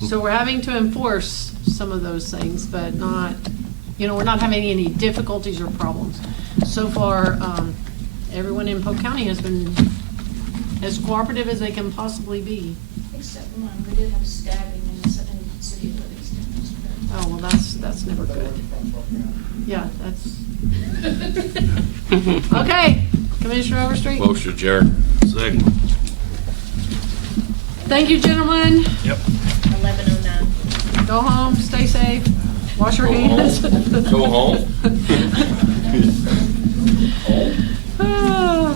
so we're having to enforce some of those things, but not, you know, we're not having any difficulties or problems. So far, everyone in Polk County has been as cooperative as they can possibly be. Except one, we did have stabbing in the city of Livingston. Oh, well, that's never But they good. wasn't from Polk County. Yeah, that's. Okay, Commissioner Overstreet. Motion adjourned. Second. Thank you, gentlemen. 11:09. Go home, stay safe, wash your Go home. hands. Go home. Ah.